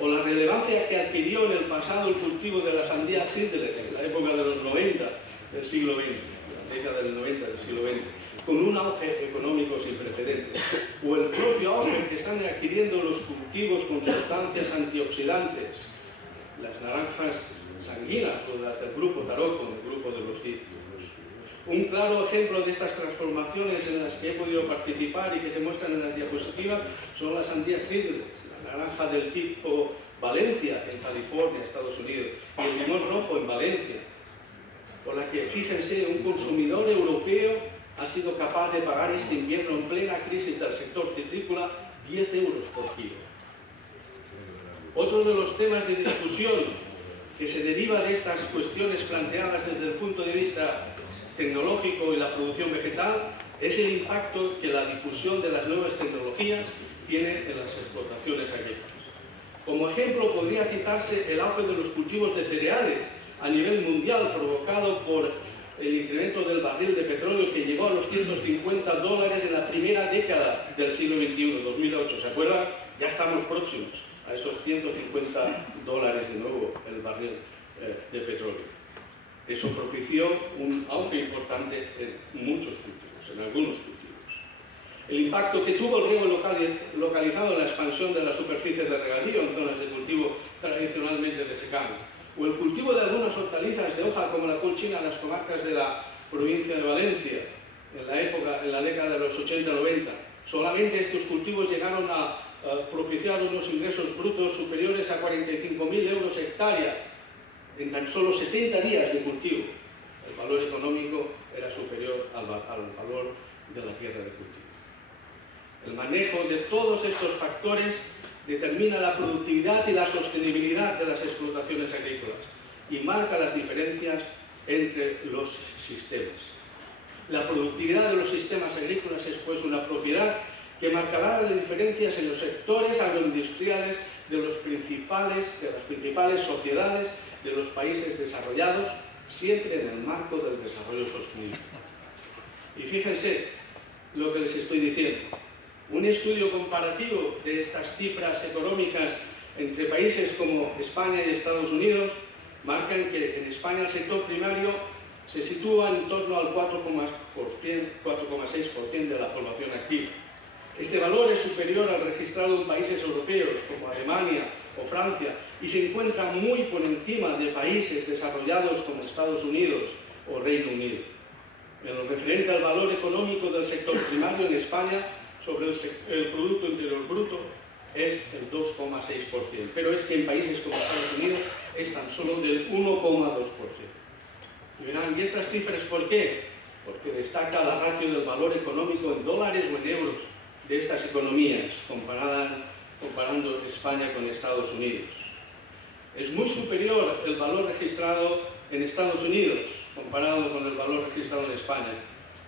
O la relevancia que adquirió en el pasado el cultivo de la sandía seedless en la época de los 90 del siglo XX, la década del 90 del siglo XX, con un auge económico sin precedentes. O el propio auge que están adquiriendo los cultivos con sustancias antioxidantes, las naranjas sanguinas o las del grupo Tarocco, el grupo de los cítricos. Un claro ejemplo de estas transformaciones en las que he podido participar y que se muestran en las diapositivas son las sandías seedless, la naranja del tipo Valencia en California, Estados Unidos, y el limón rojo en Valencia, por la que, fíjense, un consumidor europeo ha sido capaz de pagar este invierno en plena crisis del sector citrícola 10 euros por kilo. Otro de los temas de discusión que se deriva de estas cuestiones planteadas desde el punto de vista tecnológico y la producción vegetal es el impacto que la difusión de las nuevas tecnologías tiene en las explotaciones agrícolas. Como ejemplo podría citarse el auge de los cultivos de cereales a nivel mundial provocado por el incremento del barril de petróleo que llegó a los $150 en la primera década del siglo XXI, 2008. ¿Se acuerdan? Ya estamos próximos a esos $150 de nuevo el barril de petróleo. Eso propició un auge importante en muchos cultivos, en algunos cultivos. El impacto que tuvo el riego localizado en la expansión de la superficie de regadío en zonas de cultivo tradicionalmente de secano, o el cultivo de algunas hortalizas de hoja como la col china en las comarcas de la provincia de Valencia en la década de los 80-90. Solamente estos cultivos llegaron a propiciar unos ingresos brutos superiores a 45.000 euros hectárea en tan solo 70 días de cultivo. El valor económico era superior al valor de la tierra de cultivo. El manejo de todos estos factores determina la productividad y la sostenibilidad de las explotaciones agrícolas y marca las diferencias entre los sistemas. La productividad de los sistemas agrícolas es pues una propiedad que marcará las diferencias en los sectores agroindustriales de las principales sociedades de los países desarrollados, siempre en el marco del desarrollo sostenible. Y fíjense lo que les estoy diciendo. Un estudio comparativo de estas cifras económicas entre países como España y Estados Unidos marcan que en España el sector primario se sitúa en torno al 4,6% de la población activa. Este valor es superior al registrado en países europeos como Alemania o Francia y se encuentra muy por encima de países desarrollados como Estados Unidos o Reino Unido. En lo referente al valor económico del sector primario en España sobre el Producto Interior Bruto es el 2,6%, pero es que en países como Estados Unidos es tan solo del 1,2%. Y verán, ¿y estas cifras por qué? Porque destaca la ratio del valor económico en dólares o en euros de estas economías, comparando España con Estados Unidos. Es muy superior el valor registrado en Estados Unidos comparado con el valor registrado en España,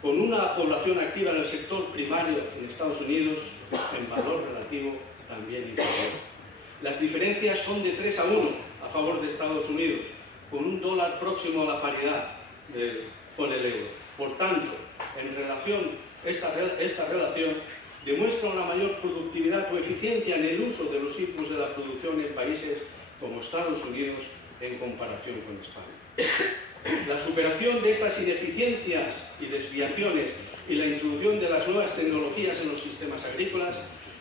con una población activa en el sector primario en Estados Unidos en valor relativo también inferior. Las diferencias son de 3-1 a favor de Estados Unidos, con un dólar próximo a la paridad con el euro. Por tanto, esta relación demuestra una mayor productividad o eficiencia en el uso de los inputs de la producción en países como Estados Unidos en comparación con España. La superación de estas ineficiencias y desviaciones y la introducción de las nuevas tecnologías en los sistemas agrícolas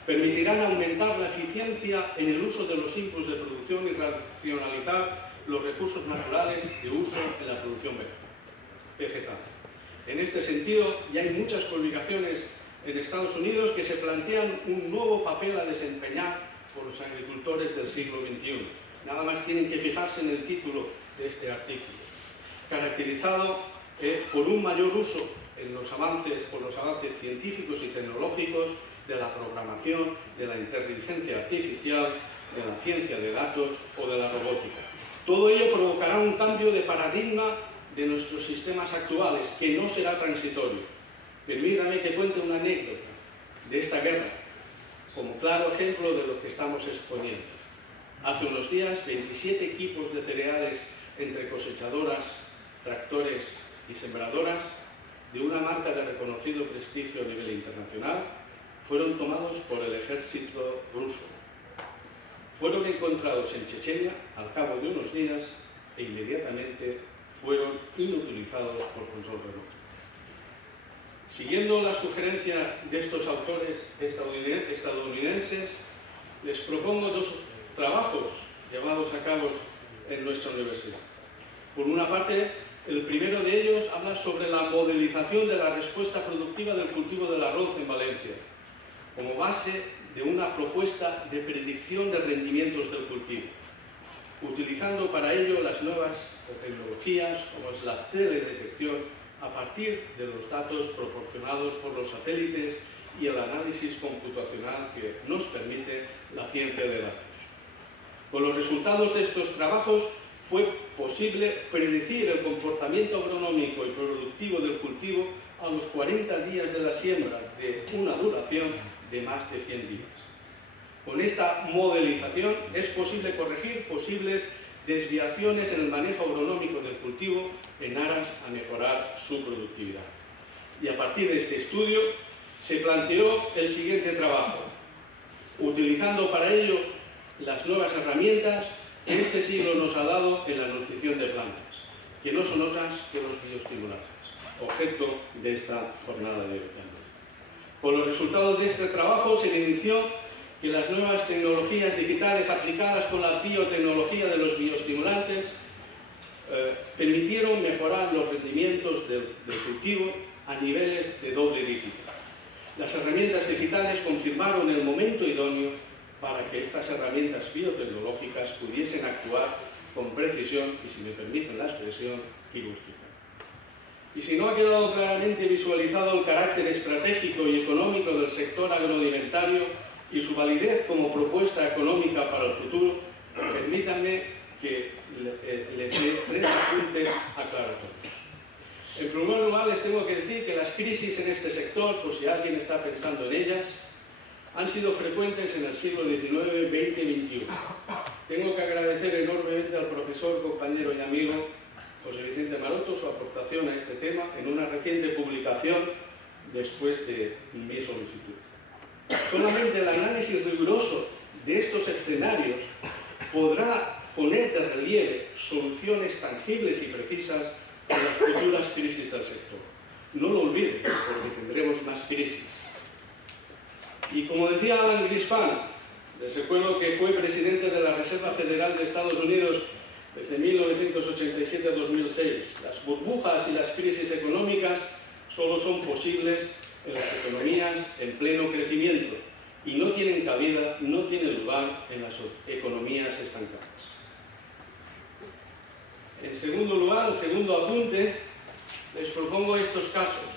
permitirán aumentar la eficiencia en el uso de los inputs de producción y racionalizar los recursos naturales de uso en la producción vegetal. En este sentido, ya hay muchas publicaciones en Estados Unidos que se plantean un nuevo papel a desempeñar por los agricultores del siglo XXI. Nada más tienen que fijarse en el título de este artículo, caracterizado por un mayor uso por los avances científicos y tecnológicos de la programación, de la inteligencia artificial, de la ciencia de datos o de la robótica. Todo ello provocará un cambio de paradigma de nuestros sistemas actuales, que no será transitorio. Permítame que cuente una anécdota de esta guerra, como claro ejemplo de lo que estamos exponiendo. Hace unos días, 27 equipos de cereales entre cosechadoras, tractores y sembradoras de una marca de reconocido prestigio a nivel internacional fueron tomados por el ejército ruso. Fueron encontrados en Chechenia al cabo de unos días e inmediatamente fueron inutilizados por control remoto. Siguiendo la sugerencia de estos autores estadounidenses, les propongo dos trabajos llevados a cabo en nuestra universidad. Por una parte, el primero de ellos habla sobre la modelización de la respuesta productiva del cultivo del arroz en Valencia, como base de una propuesta de predicción de rendimientos del cultivo, utilizando para ello las nuevas tecnologías como es la teledetección a partir de los datos proporcionados por los satélites y el análisis computacional que nos permite la ciencia de datos. Con los resultados de estos trabajos fue posible predecir el comportamiento agronómico y productivo del cultivo a los 40 días de la siembra, de una duración de más de 100 días. Con esta modelización es posible corregir posibles desviaciones en el manejo agronómico del cultivo en aras a mejorar su productividad. Y a partir de este estudio se planteó el siguiente trabajo, utilizando para ello las nuevas herramientas que este siglo nos ha dado en la nutrición de plantas, que no son otras que los bioestimulantes, objeto de esta jornada de hoy. Con los resultados de este trabajo se evidenció que las nuevas tecnologías digitales aplicadas con la biotecnología de los bioestimulantes permitieron mejorar los rendimientos del cultivo a niveles de doble dígito. Las herramientas digitales confirmaron el momento idóneo para que estas herramientas biotecnológicas pudiesen actuar con precisión y, si me permiten la expresión, quirúrgica. Y si no ha quedado claramente visualizado el carácter estratégico y económico del sector agroalimentario y su validez como propuesta económica para el futuro, permítanme que les dé 3 apuntes aclaratorios. En primer lugar, les tengo que decir que las crisis en este sector, por si alguien está pensando en ellas, han sido frecuentes en el siglo XIX, XX y XXI. Tengo que agradecer enormemente al profesor, compañero y amigo José Vicente Maroto su aportación a este tema en una reciente publicación después de mi solicitud. Solamente el análisis riguroso de estos escenarios podrá poner de relieve soluciones tangibles y precisas a las futuras crisis del sector. No lo olviden, porque tendremos más crisis. Y como decía Alan Greenspan, les recuerdo que fue presidente de la Reserva Federal de Estados Unidos desde 1987 a 2006. Las burbujas y las crisis económicas solo son posibles en las economías en pleno crecimiento y no tienen cabida, no tienen lugar en las economías estancadas. En segundo lugar, el segundo apunte, les propongo estos casos.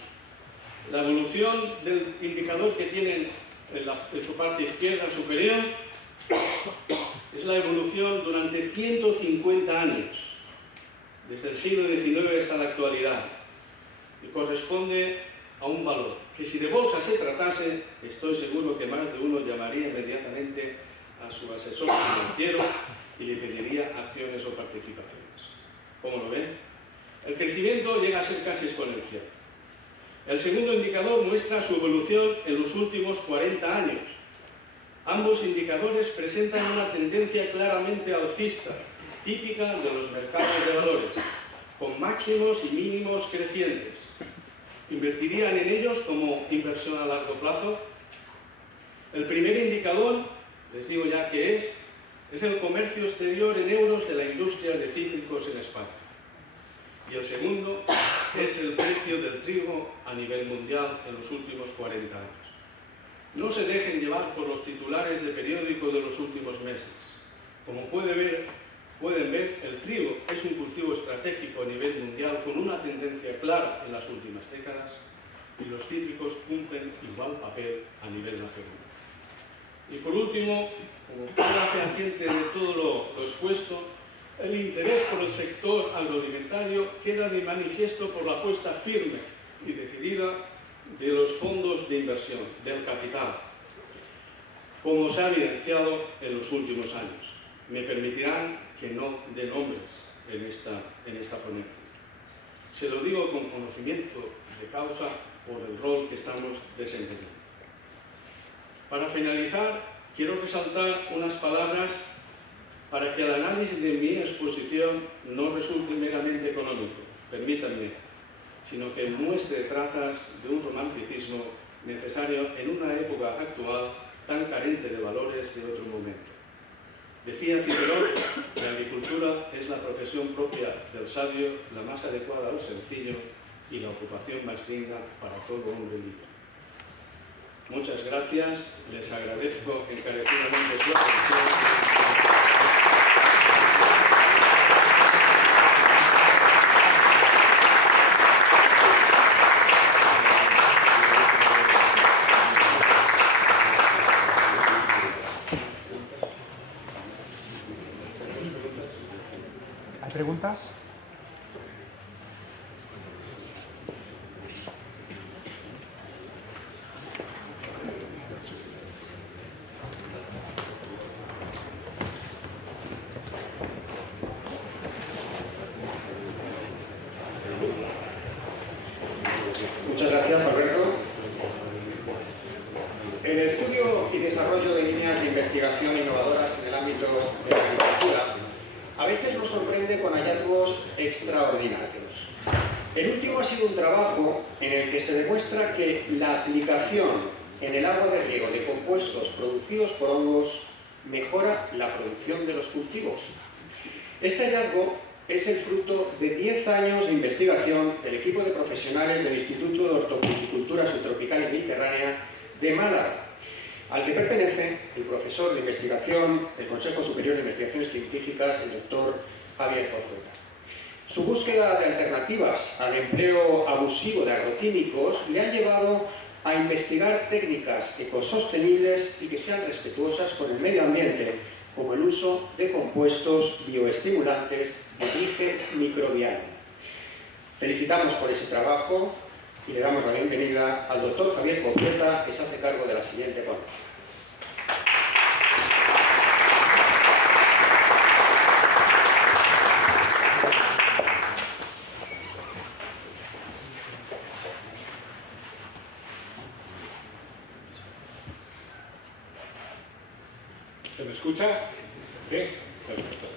La evolución del indicador que tienen en su parte izquierda superior es la evolución durante 150 años, desde el siglo XIX hasta la actualidad, y corresponde a un valor que, si de bolsa se tratase, estoy seguro que más de uno llamaría inmediatamente a su asesor financiero y le pediría acciones o participaciones. ¿Cómo lo ven? El crecimiento llega a ser casi exponencial. El segundo indicador muestra su evolución en los últimos 40 años. Ambos indicadores presentan una tendencia claramente alcista, típica de los mercados de valores, con máximos y mínimos crecientes. ¿Invertirían en ellos como inversión a largo plazo? El primer indicador, les digo ya qué es el comercio exterior en euros de la industria de cítricos en España. Y el segundo es el precio del trigo a nivel mundial en los últimos 40 años. No se dejen llevar por los titulares de periódico de los últimos meses. Como pueden ver, el trigo es un cultivo estratégico a nivel mundial con una tendencia clara en las últimas décadas, y los cítricos cumplen igual papel a nivel nacional. Y por último, como prueba fehaciente de todo lo expuesto, el interés por el sector agroalimentario queda de manifiesto por la apuesta firme y decidida de los fondos de inversión, del capital, como se ha evidenciado en los últimos años. Me permitirán que no dé nombres en esta ponencia. Se lo digo con conocimiento de causa por el rol que estamos desempeñando. Para finalizar, quiero resaltar unas palabras para que el análisis de mi exposición no resulte meramente económico, permítanme, sino que muestre trazas de un romanticismo necesario en una época actual tan carente de valores de otro momento. Decía Cicerón, la agricultura es la profesión propia del sabio, la más adecuada al sencillo y la ocupación más digna para todo hombre libre. Muchas gracias, les agradezco encarecidamente su atención. ¿Hay preguntas? Muchas gracias, Alberto. El estudio y desarrollo de líneas de investigación innovadoras en el ámbito de la agricultura a veces nos sorprende con hallazgos extraordinarios. El último ha sido un trabajo en el que se demuestra que la aplicación en el agua de riego de compuestos producidos por hongos mejora la producción de los cultivos. Este hallazgo es el fruto de 10 años de investigación del equipo de profesionales del Instituto de Hortofruticultura Subtropical y Mediterránea de Málaga, al que pertenece el profesor de investigación del Consejo Superior de Investigaciones Científicas, el doctor Javier Pozueta. Su búsqueda de alternativas al empleo abusivo de agroquímicos le ha llevado a investigar técnicas ecosostenibles y que sean respetuosas con el medio ambiente, como el uso de compuestos bioestimulantes de origen microbiano. Felicitamos por ese trabajo y le damos la bienvenida al doctor Javier Pozueta, que se hace cargo de la siguiente ponencia. ¿Se me escucha? ¿Sí? Perfecto.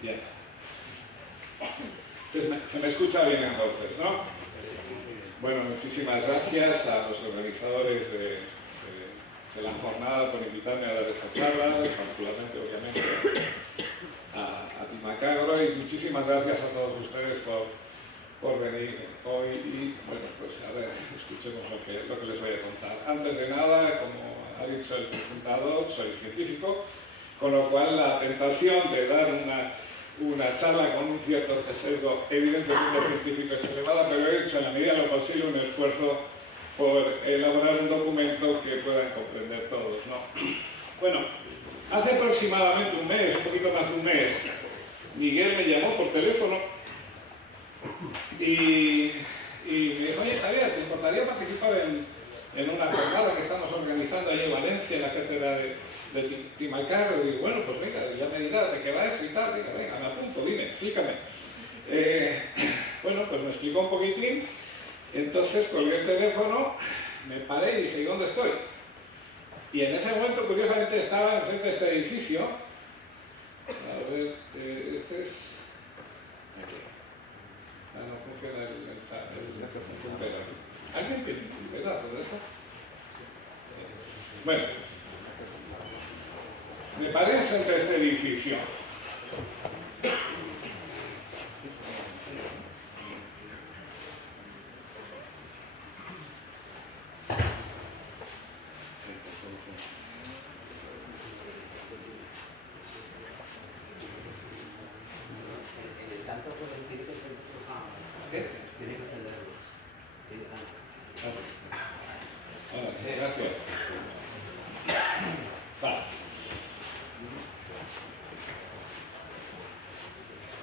Bien. Se me escucha bien entonces, ¿no? Bueno, muchísimas gracias a los organizadores de la jornada por invitarme a dar esta charla, particularmente, obviamente, a Timacagro, y muchísimas gracias a todos ustedes por venir hoy. Y bueno, pues a ver, escuchemos lo que les voy a contar. Antes de nada, como ha dicho el presentador, soy científico, con lo cual la tentación de dar una charla con un cierto sesgo evidentemente científico es elevada, pero he hecho en la medida de lo posible un esfuerzo por elaborar un documento que puedan comprender todos, ¿no? Bueno, hace aproximadamente un mes, un poquito más de un mes, Miguel me llamó por teléfono y me dijo: oye, Javier, ¿te importaría participar en una jornada que estamos organizando allí en Valencia, en la cátedra de Timacagro? Y digo: bueno, pues venga, ya me dirás de qué va eso y tal. Venga, me apunto, dime, explícame. Bueno, pues me explicó un poquitín. Entonces colgué el teléfono, me paré y dije: ¿y dónde estoy? Y en ese momento, curiosamente, estaba enfrente de este edificio. A ver, este es... aquí. No funciona el puntero. ¿Alguien tiene un pedazo de eso? Bueno, me paré enfrente de este edificio.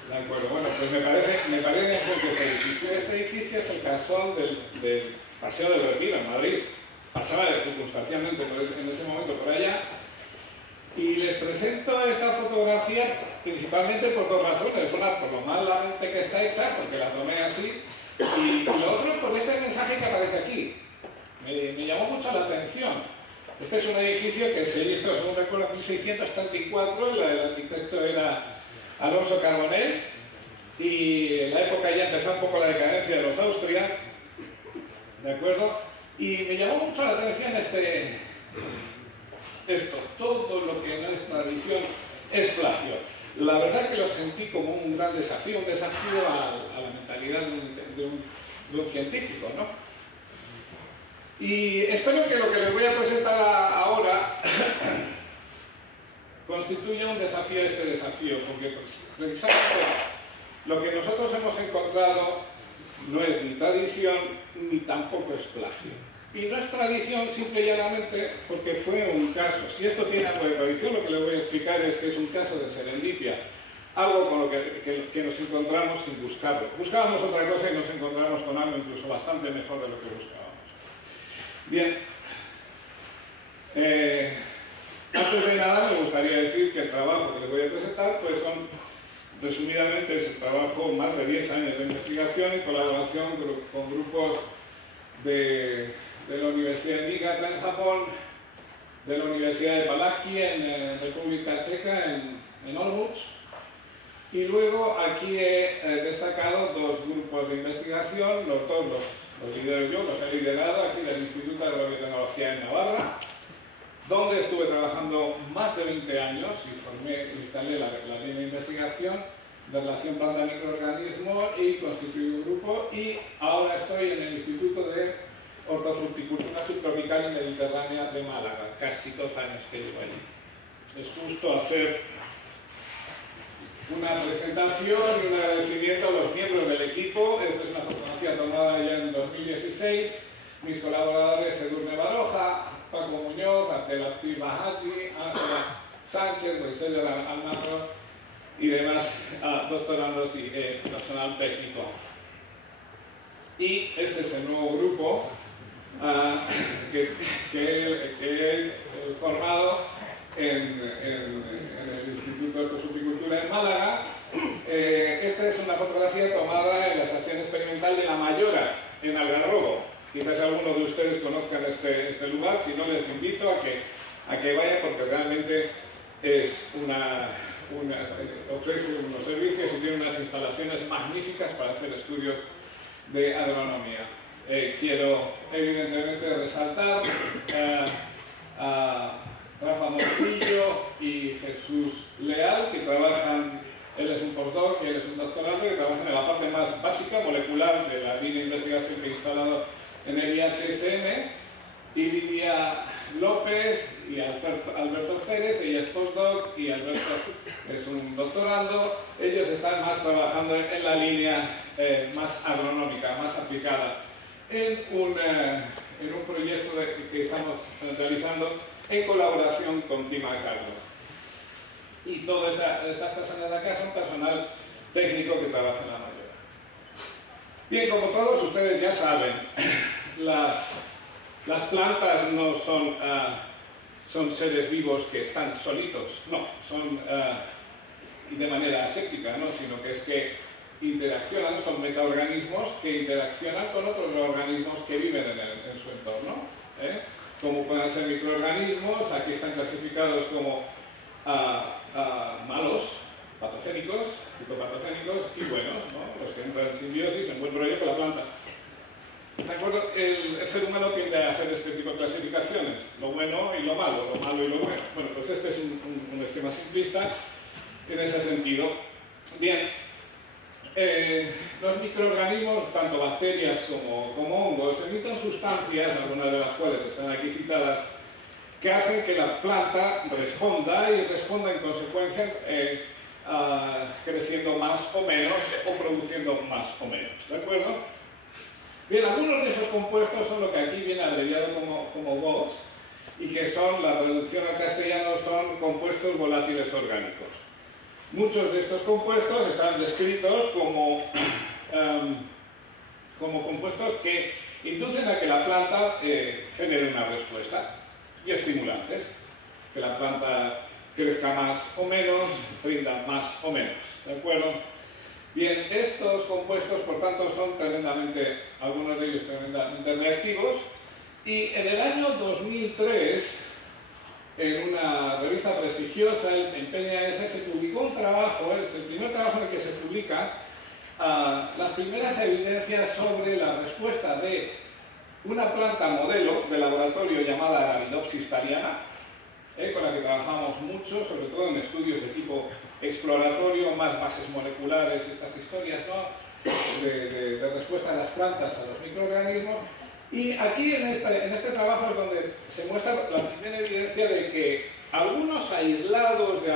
De acuerdo, bueno, pues me parece que este edificio es el casón del Paseo del Retiro en Madrid. Pasaba circunstancialmente en ese momento por allá. Y les presento esta fotografía principalmente por dos razones. Una, por lo malamente que está hecha, porque la tomé así. Y lo otro, por este mensaje que aparece aquí. Me llamó mucho la atención. Este es un edificio que se hizo, según recuerdo, en 1634, y el arquitecto era Alonso Carbonell, y en la época ya empezó un poco la decadencia de los Austrias, ¿de acuerdo? Y me llamó mucho la atención esto, todo lo que no es tradición es plagio. La verdad que lo sentí como un gran desafío, a la mentalidad de un científico, ¿no? Y espero que lo que les voy a presentar ahora constituye un desafío a este desafío, porque precisamente lo que nosotros hemos encontrado no es ni tradición ni tampoco es plagio. Y no es tradición simple y llanamente porque fue un caso. Si esto tiene algo de tradición, lo que les voy a explicar es que es un caso de serendipia, algo con lo que nos encontramos sin buscarlo. Buscábamos otra cosa y nos encontramos con algo incluso bastante mejor de lo que buscábamos. Bien. Antes de nada, me gustaría decir que el trabajo que les voy a presentar, pues son, resumidamente, es el trabajo más de 10 años de investigación y colaboración con grupos de la Universidad de Niigata en Japón, de la Universidad de Palaki en República Checa, en Olmutz, y luego aquí he destacado dos grupos de investigación, los lidero yo, los he liderado aquí del Instituto de Biotecnología en Navarra, donde estuve trabajando más de 20 años y instalé la línea de investigación de relación planta-microorganismo y constituí un grupo, y ahora estoy en el Instituto de Hortofruticultura Subtropical y Mediterránea de Málaga, casi 2 años que llevo allí. Es justo hacer una presentación y un agradecimiento a los miembros del equipo. Esta es una fotografía tomada ya en 2016. Mis colaboradores: Edurne Baroja, Paco Muñoz, Abdelakir Bahaji, Ángela Sánchez, Moisés de Almagro y demás doctorandos y personal técnico. Y este es el nuevo grupo que he formado en el Instituto de Hortofruticultura en Málaga. Esta es una fotografía tomada en la estación experimental de La Mayora, en Algarrobo. Quizás algunos de ustedes conozcan este lugar, si no les invito a que vayan, porque realmente es ofrece unos servicios y tiene unas instalaciones magníficas para hacer estudios de agronomía. Quiero evidentemente resaltar a Rafa Morcillo y Jesús Leal, que trabajan Amalia López y Alberto Férez, ella es postdoc y Alberto es un doctorando. Ellos están más trabajando en la línea más agronómica, más aplicada, en un proyecto que estamos realizando en colaboración con Team Carlos. Y todas estas personas de acá son personal técnico que trabaja en la mayoría. Bien, como todos ustedes ya saben, las plantas no son seres vivos que están solitos, no, son de manera aséptica, ¿no? Sino que es que interaccionan, son metaorganismos que interaccionan con otros organismos que viven en su entorno, como pueden ser microorganismos, aquí están clasificados como malos, patogénicos, fitopatogénicos y buenos, ¿no? Los que entran en simbiosis, en buen rollo con la planta. ¿De acuerdo? El ser humano tiende a hacer este tipo de clasificaciones, lo bueno y lo malo y lo bueno. Bueno, pues este es un esquema simplista en ese sentido. Bien, los microorganismos, tanto bacterias como hongos, emiten sustancias, algunas de las cuales están aquí citadas, que hacen que la planta responda y responda en consecuencia creciendo más o menos o produciendo más o menos, ¿de acuerdo? Bien, algunos de esos compuestos son lo que aquí viene abreviado como VOS y que son, la traducción al castellano, son compuestos volátiles orgánicos. Muchos de estos compuestos están descritos como compuestos que inducen a que la planta genere una respuesta y estimulantes, que la planta crezca más o menos, rinda más o menos, ¿de acuerdo? Bien, estos compuestos, por tanto, son algunos de ellos tremendamente reactivos, y en el año 2003, en una revista prestigiosa, en PNAS, se publicó un trabajo, es el primer trabajo en el que se publica las primeras evidencias sobre la respuesta de una planta modelo de laboratorio llamada Arabidopsis thaliana, con la que trabajamos mucho, sobre todo en estudios de tipo exploratorio, más bases moleculares, estas historias, ¿no? de respuesta de las plantas a los microorganismos. Y aquí en este trabajo es donde se muestra la primera evidencia de que algunos aislados de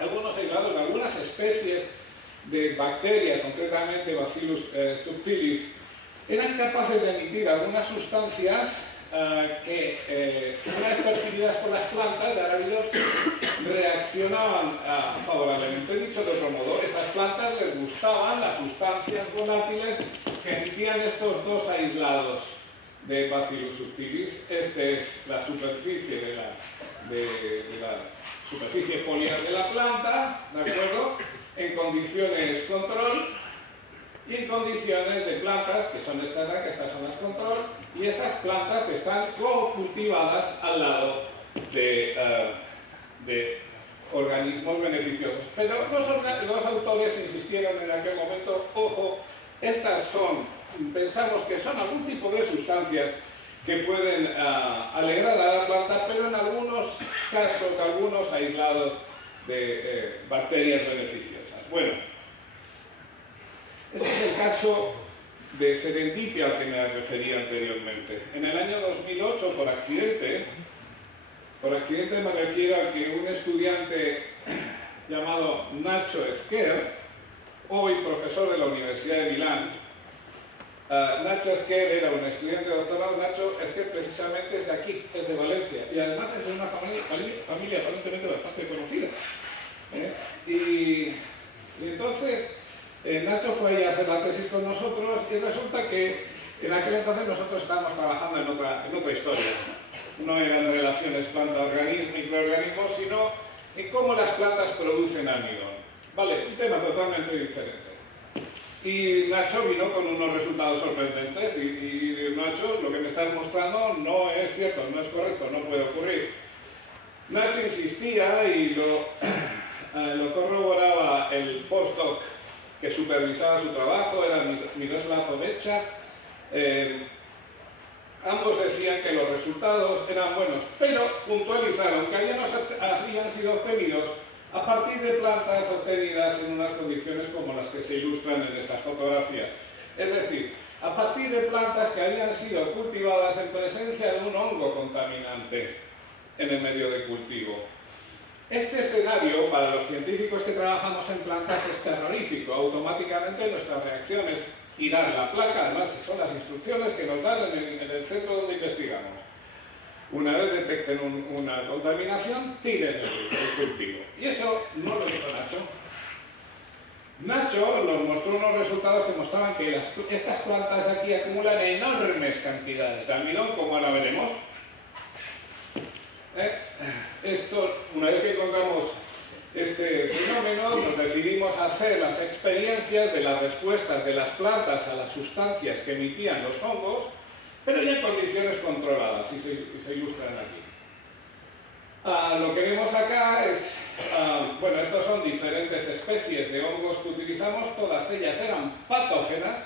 algunas especies de bacterias, concretamente Bacillus subtilis, eran capaces de emitir algunas sustancias que, una vez percibidas por las plantas de Arabidopsis, reaccionaban favorablemente. Dicho de otro modo, estas plantas les gustaban las sustancias volátiles que emitían estos dos aislados de Bacillus subtilis. Este es la superficie de la superficie foliar de la planta, ¿de acuerdo? En condiciones control y en condiciones de plantas, que son estas de aquí, estas son las control, y estas plantas que están cultivadas al lado de organismos beneficiosos. Pero los autores insistieron en aquel momento, ojo, pensamos que son algún tipo de sustancias que pueden alegrar a la planta, pero en algunos casos, algunos aislados de bacterias beneficiosas. Bueno, este es el caso de Serendipia al que me refería anteriormente. En el año 2008, por accidente me refiero a que un estudiante llamado Nacho Ezquer, hoy profesor de la Universidad de Milán, Nacho Ezquer era un estudiante de doctorado. Nacho Ezquer precisamente es de aquí, es de Valencia, y además es de una familia aparentemente bastante conocida. Y entonces Nacho fue ahí a hacer la tesis con nosotros, y resulta que en aquel entonces nosotros estábamos trabajando en otra historia. No eran relaciones planta-organismo y microorganismo, sino en cómo las plantas producen almidón. Vale, un tema totalmente diferente. Y Nacho vino con unos resultados sorprendentes y Nacho, lo que me estás mostrando no es cierto, no es correcto, no puede ocurrir. Nacho insistía y lo corroboraba el postdoc que supervisaba su trabajo, era Miroslav Ovecha. Ambos decían que los resultados eran buenos, pero puntualizaron que habían sido obtenidos a partir de plantas obtenidas en unas condiciones como las que se ilustran en estas fotografías. Es decir, a partir de plantas que habían sido cultivadas en presencia de un hongo contaminante en el medio de cultivo. Este escenario, para los científicos que trabajamos en plantas, es terrorífico. Automáticamente nuestra reacción es tirar la placa, además son las instrucciones que nos dan en el centro donde investigamos. Una vez detecten una contaminación, tiren el cultivo. Y eso no lo hizo Nacho. Nacho nos mostró unos resultados que mostraban que estas plantas de aquí acumulan enormes cantidades de almidón, como ahora veremos. Esto, una vez que encontramos este fenómeno, nos decidimos hacer las experiencias de las respuestas de las plantas a las sustancias que emitían los hongos, pero ya en condiciones controladas, y se ilustran aquí. Lo que vemos acá es, bueno, estos son diferentes especies de hongos que utilizamos, todas ellas eran patógenas,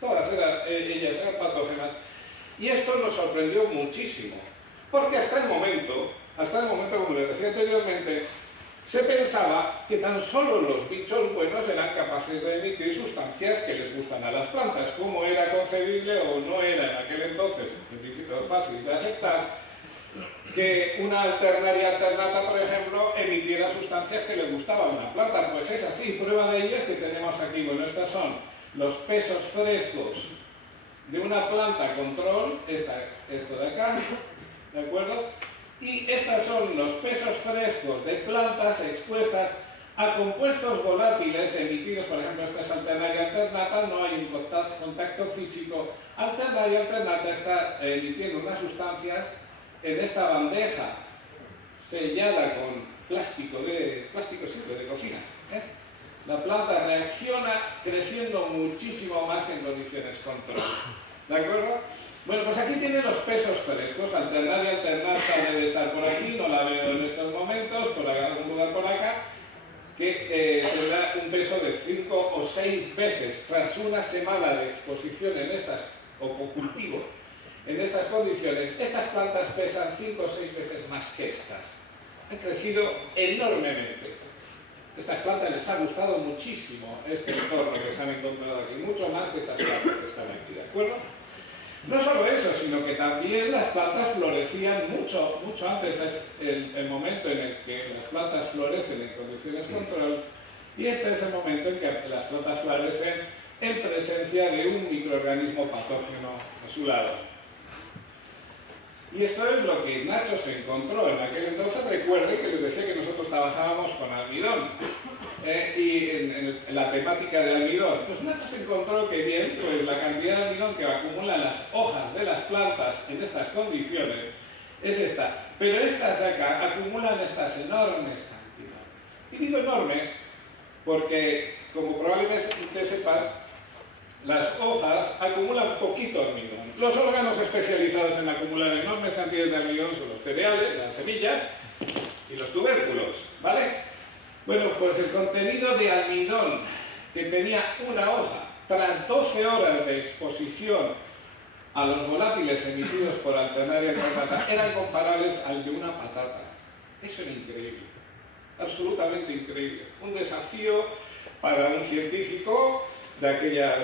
ellas eran patógenas, y esto nos sorprendió muchísimo, porque hasta el momento, como les decía anteriormente, se pensaba que tan solo los bichos buenos eran capaces de emitir sustancias que les gustan a las plantas. ¿Cómo era concebible o no era en aquel entonces, fácil de aceptar, que una alternaria alternata, por ejemplo, emitiera sustancias que le gustaban a una planta? Pues es así. Prueba de ello es que tenemos aquí, bueno, estos son los pesos frescos de una planta control, esto de acá, ¿de acuerdo? Y estos son los pesos frescos de plantas expuestas a compuestos volátiles emitidos, por ejemplo, esta es alternaria alternata, no hay un contacto físico. Alternaria alternata está emitiendo unas sustancias en esta bandeja sellada con plástico simple de cocina. La planta reacciona creciendo muchísimo más que en condiciones control. ¿De acuerdo? Bueno, pues aquí tiene los pesos frescos. Alternaria alternata debe estar por aquí, no la veo en estos momentos, por algún lugar por acá, que tendrá un peso de 5 o 6 veces tras una semana de exposición en estas, o cultivo, en estas condiciones. Estas plantas pesan 5 o 6 veces más que estas. Han crecido enormemente. Estas plantas les ha gustado muchísimo este entorno que se han encontrado aquí, mucho más que estas plantas que están aquí, ¿de acuerdo? No solo eso, sino que también las plantas florecían mucho antes, es el momento en el que las plantas florecen en condiciones de control, y este es el momento en que las plantas florecen en presencia de un microorganismo patógeno a su lado. Y esto es lo que Nacho se encontró en aquel entonces. Recuerden que les decía que nosotros trabajábamos con almidón y en la temática de almidón. Pues Nacho se encontró que bien, pues la cantidad de almidón que acumulan las hojas de las plantas en estas condiciones es esta. Pero estas de acá acumulan estas enormes cantidades. Y digo enormes porque, como probablemente sepan, las hojas acumulan poquito almidón. Los órganos especializados en acumular enormes cantidades de almidón son los cereales, las semillas y los tubérculos, ¿vale? Bueno, pues el contenido de almidón que tenía una hoja tras 12 horas de exposición a los volátiles emitidos por alternaria alternata eran comparables al de una patata. Eso era increíble, absolutamente increíble. Un desafío para un científico de aquella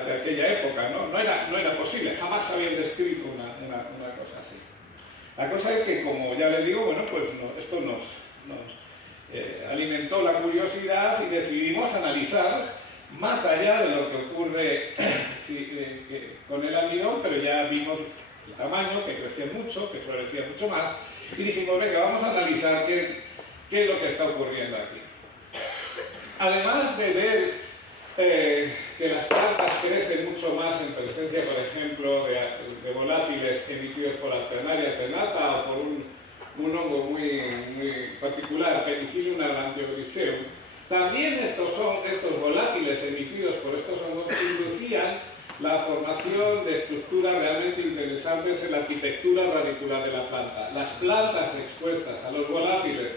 época, ¿no? No era posible, jamás habían descrito una cosa así. La cosa es que, como ya les digo, bueno, pues esto nos alimentó la curiosidad y decidimos analizar más allá de lo que ocurre con el almidón, pero ya vimos el tamaño, que crecía mucho, que florecía mucho más, y dijimos, venga, vamos a analizar qué es lo que está ocurriendo aquí. Además de ver que las plantas crecen mucho más en presencia, por ejemplo, de volátiles emitidos por alternaria alternata o por un hongo muy particular, Penicillium arlanteogriseum. También estos volátiles emitidos por estos hongos inducían la formación de estructuras realmente interesantes en la arquitectura radicular de la planta. Las plantas expuestas a los volátiles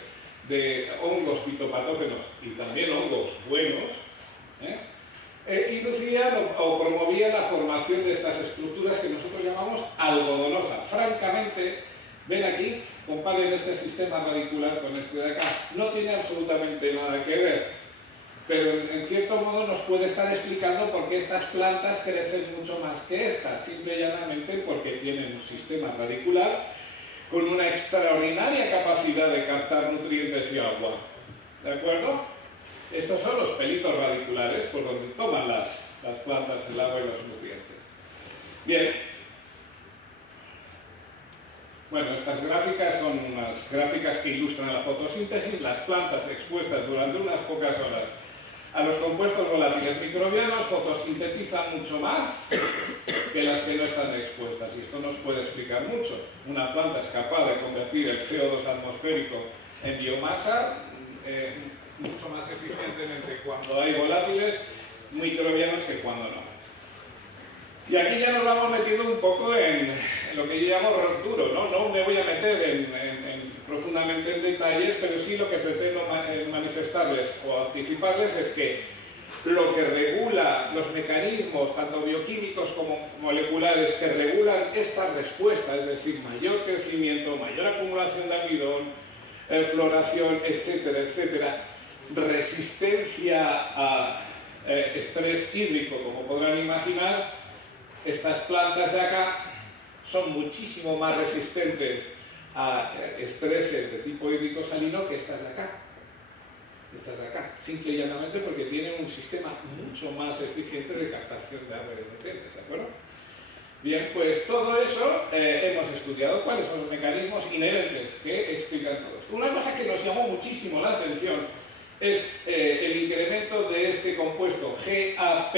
de hongos fitopatógenos y también hongos buenos, inducían o promovían la formación de estas estructuras que nosotros llamamos algodonosa. Francamente, ven aquí, comparen este sistema radicular con este de acá, no tiene absolutamente nada que ver. pero en cierto modo nos puede estar explicando por qué estas plantas crecen mucho más que estas, simple y llanamente porque tienen un sistema radicular con una extraordinaria capacidad de captar nutrientes y agua. ¿De acuerdo? Estos son los pelitos radiculares por donde toman las plantas el agua y los nutrientes. Bien. Bueno, estas gráficas son unas gráficas que ilustran la fotosíntesis. Las plantas expuestas durante unas pocas horas a los compuestos volátiles microbianos fotosintetizan mucho más que las que no están expuestas. Y esto nos puede explicar mucho. Una planta es capaz de convertir el CO2 atmosférico en biomasa mucho más eficientemente cuando hay volátiles microbianos que cuando no. Y aquí ya nos vamos metiendo un poco en lo que yo llamo rock duro, ¿no? No me voy a meter profundamente en detalles, pero sí lo que pretendo manifestarles o anticiparles es que lo que regula los mecanismos, tanto bioquímicos como moleculares, que regulan esta respuesta, es decir, mayor crecimiento, mayor acumulación de almidón, floración, etcétera, etcétera, resistencia a estrés hídrico, como podrán imaginar, estas plantas de acá son muchísimo más resistentes a estreses de tipo hídrico salino que estas de acá. Estas de acá, simple y llanamente porque tienen un sistema mucho más eficiente de captación de agua y de nutrientes, ¿de acuerdo? Bien, pues todo eso hemos estudiado cuáles son los mecanismos inherentes que explican todo esto. Una cosa que nos llamó muchísimo la atención es el incremento de este compuesto GAP,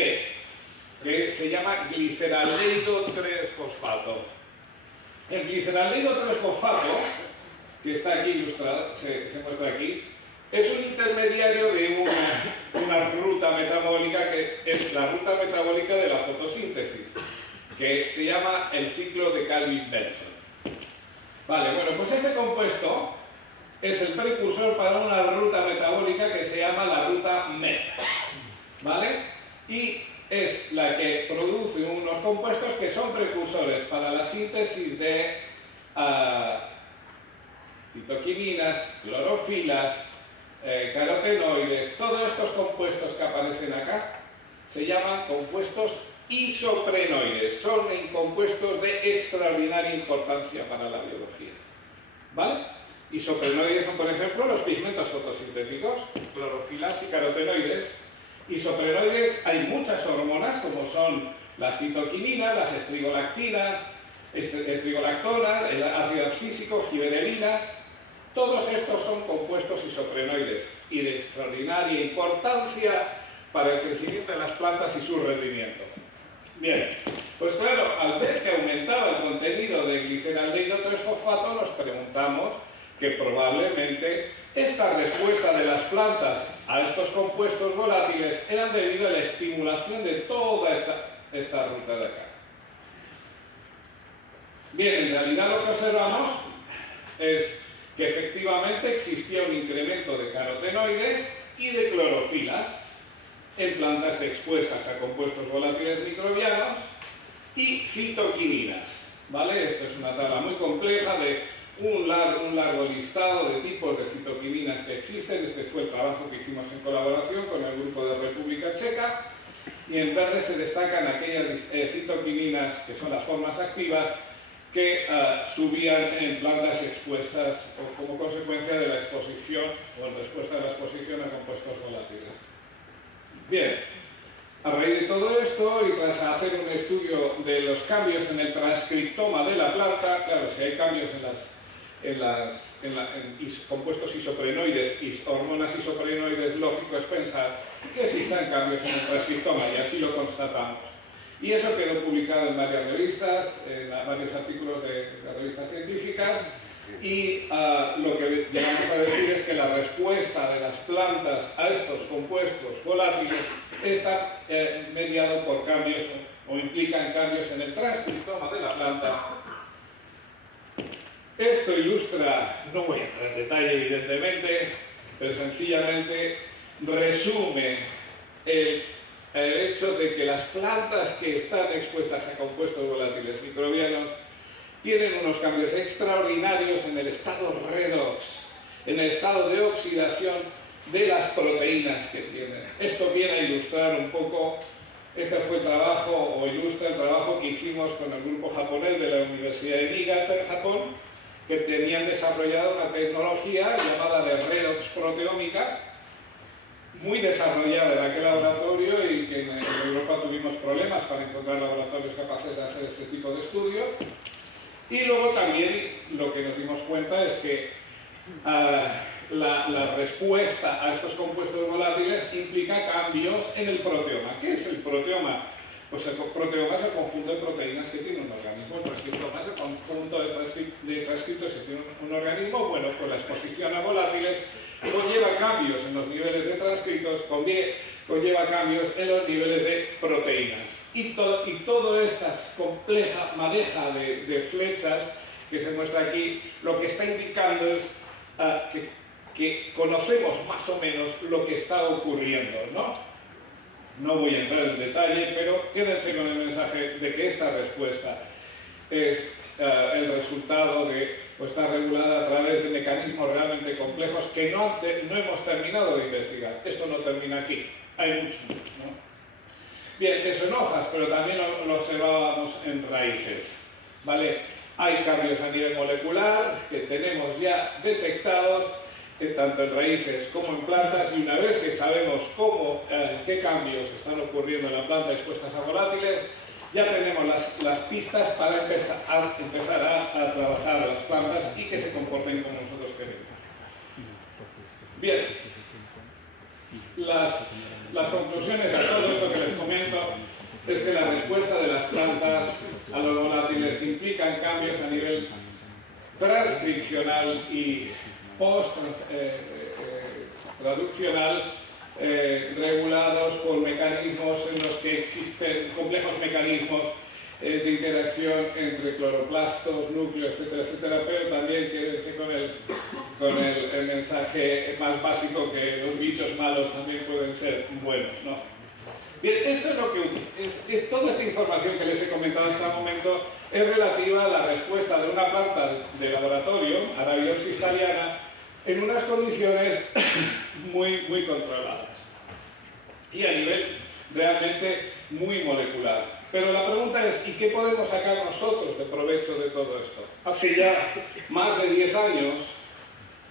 que se llama gliceraldehído 3-fosfato. El gliceraldehído 3-fosfato, que está aquí ilustrado, se muestra aquí, es un intermediario de una ruta metabólica que es la ruta metabólica de la fotosíntesis, que se llama el ciclo de Calvin-Benson. Vale, bueno, pues este compuesto es el precursor para una ruta metabólica que se llama la ruta MEP, ¿vale? Y es la que produce unos compuestos que son precursores para la síntesis de citoquininas, clorofilas, carotenoides. Todos estos compuestos que aparecen acá se llaman compuestos isoprenoides, son compuestos de extraordinaria importancia para la biología, ¿vale? Isoprenoides son, por ejemplo, los pigmentos fotosintéticos, clorofilas y carotenoides. Isoprenoides hay muchas hormonas, como son las citoquininas, las estrigolactinas, estrigolactonas, el ácido abscísico, gibberelinas. Todos estos son compuestos isoprenoides y de extraordinaria importancia para el crecimiento de las plantas y su rendimiento. Bien, pues claro, al ver que aumentaba el contenido de gliceraldehído 3-fosfato, nos preguntamos que probablemente esta respuesta de las plantas a estos compuestos volátiles era debido a la estimulación de toda esta ruta de acá. Bien, en realidad lo que observamos es que efectivamente existía un incremento de carotenoides y de clorofilas en plantas expuestas a compuestos volátiles microbianos y citoquininas, ¿vale? Esto es una tabla muy compleja de un largo listado de tipos de citoquininas que existen. Este fue el trabajo que hicimos en colaboración con el grupo de República Checa, y en verde se destacan aquellas citoquininas que son las formas activas que subían en plantas expuestas o como consecuencia de la exposición o en respuesta a la exposición a compuestos volátiles. Bien, a raíz de todo esto y tras hacer un estudio de los cambios en el transcriptoma de la planta, claro, si hay cambios en compuestos isoprenoides y hormonas isoprenoides, lógico es pensar que existan cambios en el transcriptoma, y así lo constatamos. Y eso quedó publicado en varias revistas, en varios artículos de revistas científicas, y lo que llegamos a decir es que la respuesta de las plantas a estos compuestos volátiles está mediado por cambios o implican cambios en el transcriptoma de la planta. Esto ilustra, no voy a entrar en detalle evidentemente, pero sencillamente resume el hecho de que las plantas que están expuestas a compuestos volátiles microbianos tienen unos cambios extraordinarios en el estado redox, en el estado de oxidación, de las proteínas que tienen. Esto viene a ilustrar un poco, este fue el trabajo, o ilustra el trabajo que hicimos con el grupo japonés de la Universidad de Niigata en Japón, que tenían desarrollado una tecnología llamada de redox proteómica, muy desarrollada en aquel laboratorio y que en Europa tuvimos problemas para encontrar laboratorios capaces de hacer este tipo de estudio. Y luego también lo que nos dimos cuenta es que la respuesta a estos compuestos volátiles implica cambios en el proteoma. ¿Qué es el proteoma? Pues el proteoma es el conjunto de proteínas que tiene un organismo, el transcriptoma es el conjunto de transcriptos que tiene un organismo. Bueno, pues la exposición a volátiles conlleva cambios en los niveles de transcritos, conlleva cambios en los niveles de proteínas. Y toda esta compleja maneja de flechas que se muestra aquí, lo que está indicando es que conocemos más o menos lo que está ocurriendo, ¿no? No voy a entrar en detalle, pero quédense con el mensaje de que esta respuesta es el resultado de, o está regulada a través de mecanismos realmente complejos que no hemos terminado de investigar. Esto no termina aquí, hay mucho, ¿no? Bien, eso en hojas, pero también lo observábamos en raíces, ¿vale? Hay cambios a nivel molecular que tenemos ya detectados, tanto en raíces como en plantas, y una vez que sabemos qué cambios están ocurriendo en la planta expuestas a volátiles, ya tenemos las pistas para empezar a trabajar las plantas y que se comporten como nosotros queremos. Bien, las conclusiones a todo esto que les comento es que la respuesta de las plantas a los volátiles implican cambios a nivel transcripcional y post-traduccional regulados por mecanismos en los que existen complejos mecanismos de interacción entre cloroplastos, núcleos, etcétera, etcétera, pero también quédense con el mensaje más básico que los bichos malos también pueden ser buenos, ¿no? Bien, esto es lo que toda esta información que les he comentado hasta el momento es relativa a la respuesta de una planta de laboratorio, Arabidopsis thaliana, en unas condiciones muy controladas y a nivel realmente muy molecular. Pero la pregunta es, ¿y qué podemos sacar nosotros de provecho de todo esto? Hace ya más de 10 años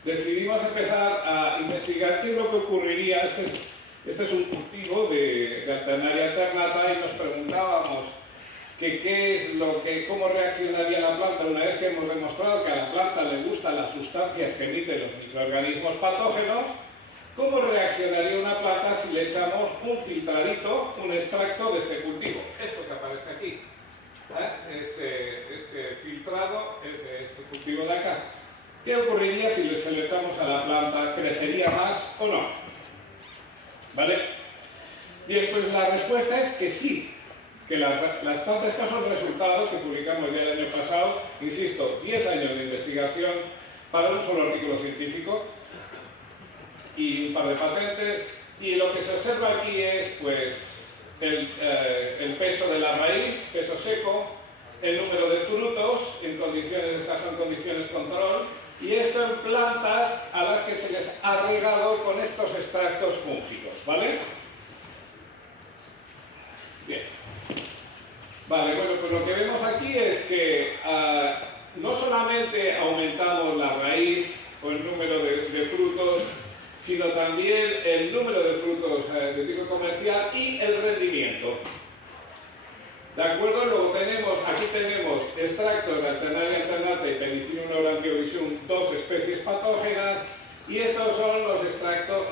decidimos empezar a investigar qué es lo que ocurriría. Este es un cultivo de Alternaria alternata y nos preguntábamos cómo reaccionaría la planta una vez que hemos demostrado que a la planta le gustan las sustancias que emiten los microorganismos patógenos. ¿Cómo reaccionaría una planta si le echamos un filtradito, un extracto de este cultivo? Esto que aparece aquí. Este filtrado es de este cultivo de acá. ¿Qué ocurriría si se le echamos a la planta? ¿Crecería más o no? ¿Vale? Bien, pues la respuesta es que sí. Que las plantas, estos son resultados que publicamos ya el año pasado, insisto, 10 años de investigación para un solo artículo científico y un par de patentes, y lo que se observa aquí es pues el peso de la raíz, peso seco, el número de frutos, estas son condiciones control, y esto en plantas a las que se les ha regado con estos extractos fúngicos, ¿vale? Bien. Vale, bueno, pues lo que vemos aquí es que no solamente aumentamos la raíz o el número de frutos, sino también el número de frutos de tipo comercial y el rendimiento. ¿De acuerdo? Luego aquí tenemos extractos de Alternaria alternata y Penicillium aurantiovisium, 2 especies patógenas, y estos son los extractos,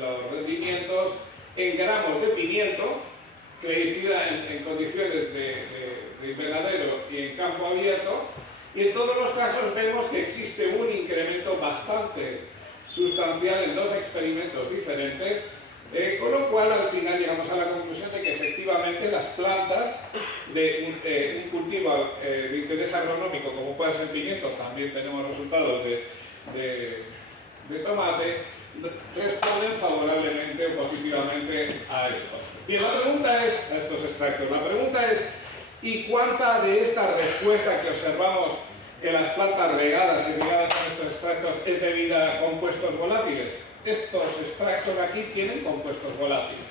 los rendimientos en gramos de pimiento, crecida en condiciones de invernadero y en campo abierto, y en todos los casos vemos que existe un incremento bastante sustancial en 2 experimentos diferentes, con lo cual al final llegamos a la conclusión de que efectivamente las plantas de un cultivo de interés agronómico como puede ser el pimiento, también tenemos resultados de tomate, responden favorablemente o positivamente a esto. Bien, la pregunta es, a estos extractos, la pregunta es, ¿y cuánta de esta respuesta que observamos en las plantas regadas y regadas con estos extractos es debida a compuestos volátiles? estos extractos de aquí tienen compuestos volátiles.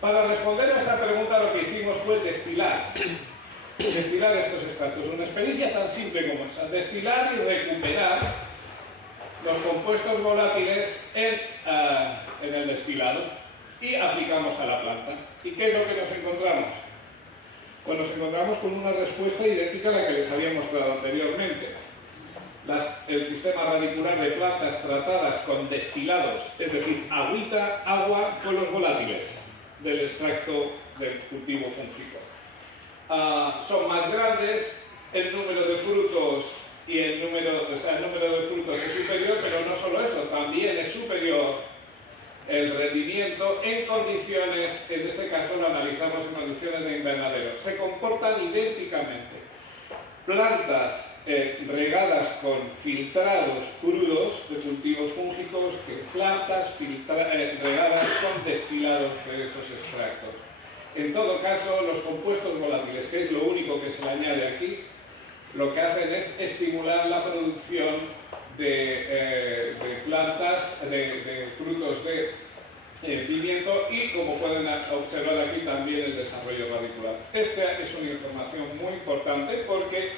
Para responder a esta pregunta lo que hicimos fue destilar estos extractos. Una experiencia tan simple como esa, destilar y recuperar los compuestos volátiles en el destilado y aplicamos a la planta. ¿Y qué es lo que nos encontramos? Pues nos encontramos con una respuesta idéntica a la que les había mostrado anteriormente. El sistema radicular de plantas tratadas con destilados, es decir, agua con los volátiles del extracto del cultivo fúngico. Son más grandes, el número de frutos el número de frutos es superior, pero no solo eso, también es superior el rendimiento en condiciones, en este caso lo analizamos en condiciones de invernadero. Se comportan idénticamente. Plantas regadas con filtrados crudos de cultivos fúngicos que plantas regadas con destilados de esos extractos. En todo caso, los compuestos volátiles, que es lo único que se le añade aquí, lo que hacen es estimular la producción de plantas, de frutos de pimiento y, como pueden observar aquí, también el desarrollo radicular. Esta es una información muy importante porque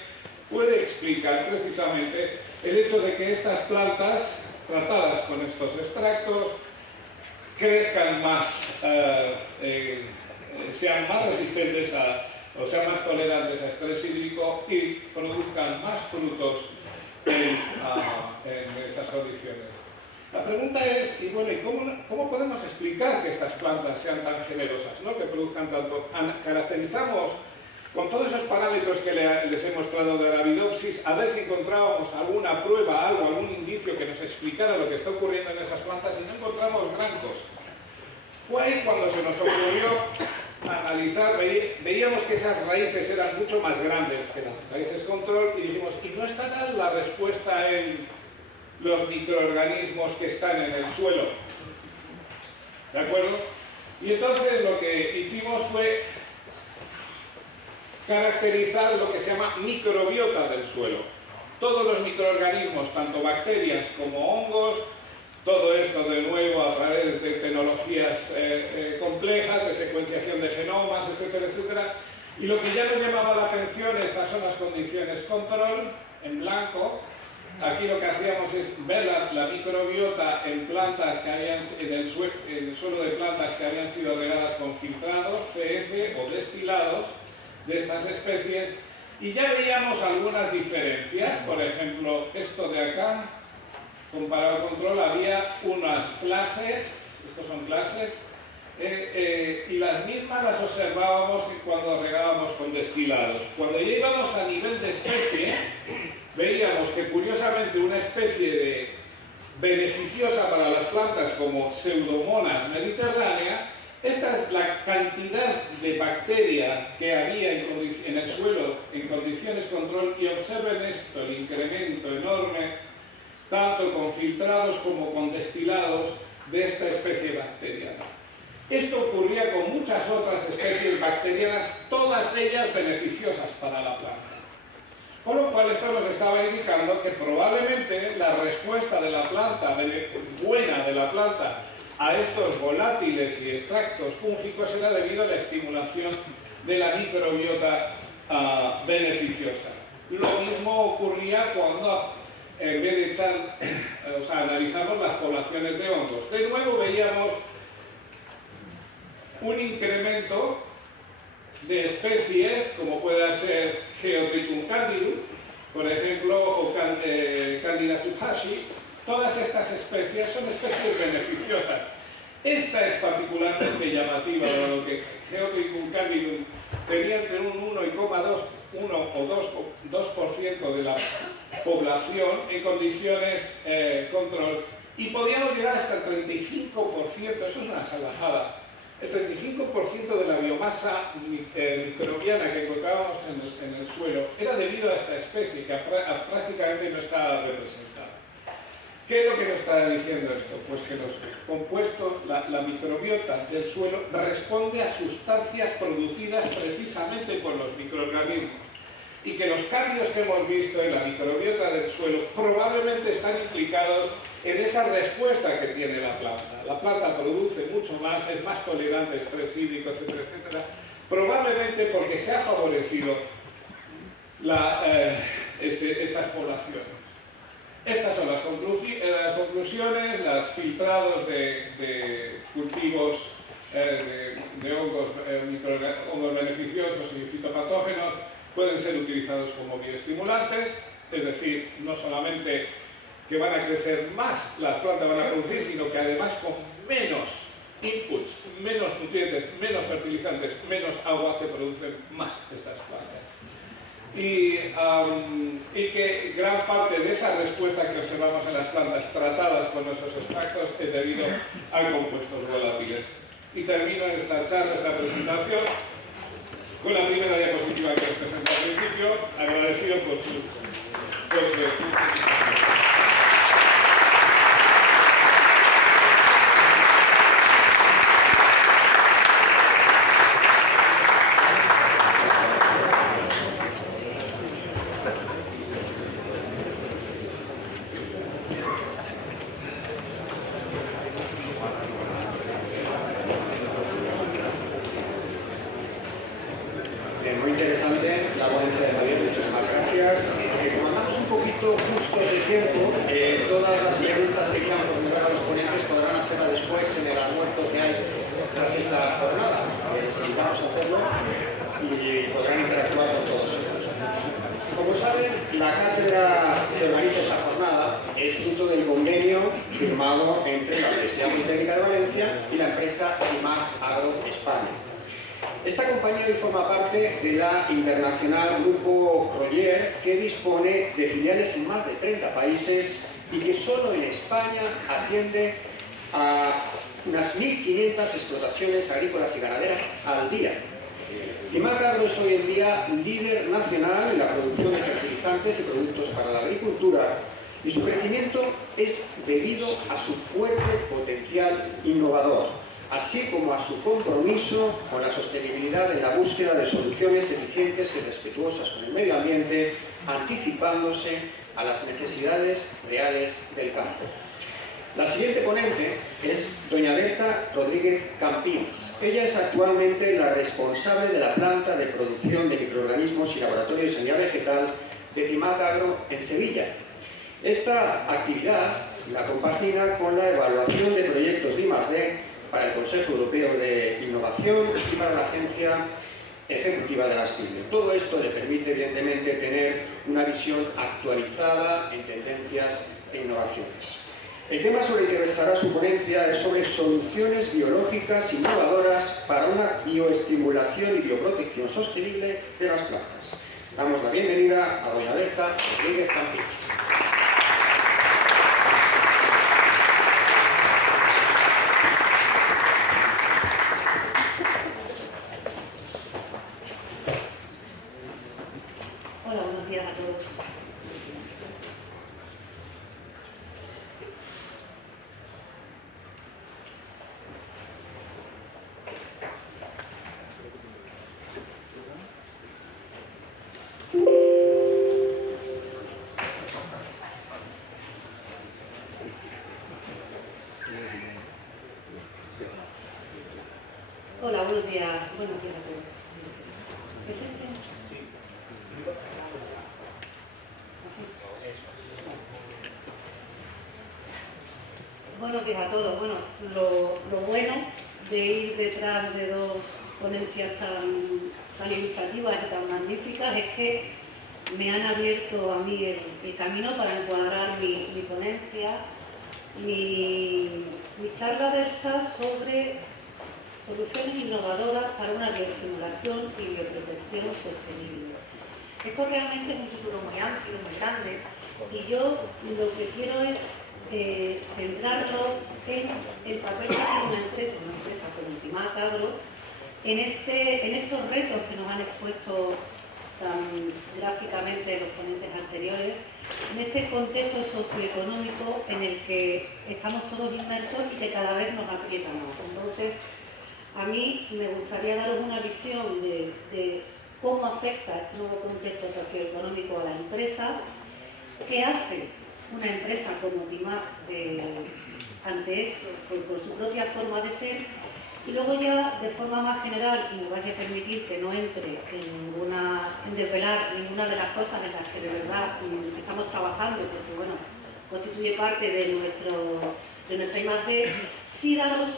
puede explicar precisamente el hecho de que estas plantas tratadas con estos extractos crezcan más, sean más resistentes o sean más tolerantes a estrés hídrico y produzcan más frutos en esas condiciones. La pregunta es, y bueno, ¿cómo podemos explicar que estas plantas sean tan generosas, ¿no? Que produzcan tanto? Caracterizamos con todos esos parámetros que les he mostrado de Arabidopsis, a ver si encontrábamos alguna prueba, algún indicio que nos explicara lo que está ocurriendo en esas plantas, y no encontramos gran cosa. Fue ahí cuando se nos ocurrió analizar, veíamos que esas raíces eran mucho más grandes que las raíces control y dijimos, ¿y no estará la respuesta en los microorganismos que están en el suelo? ¿De acuerdo? Y entonces lo que hicimos fue caracterizar lo que se llama microbiota del suelo. Todos los microorganismos, tanto bacterias como hongos, todo esto de nuevo a través de tecnologías complejas, de secuenciación de genomas, etcétera, etcétera. Y lo que ya nos llamaba la atención, estas son las condiciones control, en blanco. Aquí lo que hacíamos es ver la microbiota en plantas que habían, en el suelo de plantas que habían sido regadas con filtrados, CF o destilados de estas especies, y ya veíamos algunas diferencias. Por ejemplo, esto de acá, comparado al control, había unas clases, estos son clases, y las mismas las observábamos cuando regábamos con destilados. Cuando ya íbamos a nivel de especie, veíamos que curiosamente una especie beneficiosa para las plantas como Pseudomonas mediterránea, esta es la cantidad de bacteria que había en el suelo en condiciones control, y observen esto, el incremento enorme tanto con filtrados como con destilados de esta especie bacteriana. Esto ocurría con muchas otras especies bacterianas, todas ellas beneficiosas para la planta. Con lo cual esto nos estaba indicando que probablemente la respuesta de la planta, buena de la planta, a estos volátiles y extractos fúngicos era debido a la estimulación de la microbiota beneficiosa. Lo mismo ocurría cuando, en vez de analizamos las poblaciones de hongos. De nuevo veíamos un incremento de especies, como pueda ser Geotrichum candidum, por ejemplo, o Candida subhashi. Todas estas especies son especies beneficiosas. Esta es particularmente llamativa, dado que Geotrichum candidum tenía entre un 1,2% o 2% de la población en condiciones control, y podíamos llegar hasta el 35%, eso es una salvajada. El 35% de la biomasa microbiana que encontrábamos en el suelo era debido a esta especie que prácticamente no estaba representada. ¿Qué es lo que nos está diciendo esto? Pues que los compuestos, la microbiota del suelo responde a sustancias producidas precisamente por los microorganismos. y que los cambios que hemos visto en la microbiota del suelo probablemente están implicados en esa respuesta que tiene la planta. La planta produce mucho más, es más tolerante a estrés hídrico, etcétera, etcétera, probablemente porque se ha favorecido estas poblaciones. Estas son las conclusiones, los filtrados de cultivos de hongos beneficiosos y fitopatógenos pueden ser utilizados como bioestimulantes, es decir, no solamente que van a crecer más, las plantas van a producir, sino que además con menos inputs, menos nutrientes, menos fertilizantes, menos agua, que producen más estas plantas. Y que gran parte de esa respuesta que observamos en las plantas tratadas con nuestros extractos es debido a compuestos volátiles. Y termino esta charla, esta presentación, con la primera diapositiva que os presenté al principio, agradecido por su Muy interesante la ponencia de Javier, muchísimas gracias. Como andamos un poquito justos de tiempo, todas las preguntas que quieran formular a los ponentes podrán hacerlas después en el almuerzo que hay tras esta jornada. Les invitamos a hacerlo y podrán interactuar con todos ellos. Como saben, la cátedra que organiza esta jornada es fruto del convenio firmado entre la Universidad Politécnica de Valencia y la empresa Timac Agro España. Esta compañía forma parte de la internacional Grupo Roger, que dispone de filiales en más de 30 países y que solo en España atiende a unas 1.500 explotaciones agrícolas y ganaderas al día. Timac Agro es hoy en día líder nacional en la producción de fertilizantes y productos para la agricultura, y su crecimiento es debido a su fuerte potencial innovador, así como a su compromiso con la sostenibilidad en la búsqueda de soluciones eficientes y respetuosas con el medio ambiente, anticipándose a las necesidades reales del campo. La siguiente ponente es doña Berta Rodríguez Campins. Ella es actualmente la responsable de la planta de producción de microorganismos y laboratorio de sanidad vegetal de Timac Agro en Sevilla. Esta actividad la compagina con la evaluación de proyectos de I+D para el Consejo Europeo de Innovación y para la Agencia Ejecutiva de las PYME. Todo esto le permite, evidentemente, tener una visión actualizada en tendencias e innovaciones. El tema sobre el que versará su ponencia es sobre soluciones biológicas innovadoras para una bioestimulación y bioprotección sostenible de las plantas. Damos la bienvenida a doña Berta Rodríguez Campins. Hola, buenos días a todos. Hola, buenos días a todos. ¿Presente? Buenos días a todos. Bueno, lo bueno de ir detrás de dos ponencias tan ilustrativas y tan magníficas es que me han abierto a mí el camino para encuadrar mi ponencia. Mi charla versa sobre soluciones innovadoras para una bioestimulación y bioprotección sostenible. Esto realmente es un título muy amplio, muy grande, y yo lo que quiero es centrarlo en el papel que tiene una empresa como Timac Agro en estos retos que nos han expuesto tan gráficamente los ponentes anteriores, en este contexto socioeconómico en el que estamos todos inmersos y que cada vez nos aprieta más. Entonces, a mí me gustaría daros una visión de cómo afecta este nuevo contexto socioeconómico a la empresa, qué hace una empresa como Timar ante esto, por su propia forma de ser, y luego ya de forma más general, y me vais a permitir que no entre en desvelar ninguna de las cosas en las que de verdad estamos trabajando, porque bueno, constituye parte de nuestra I+D, sí daros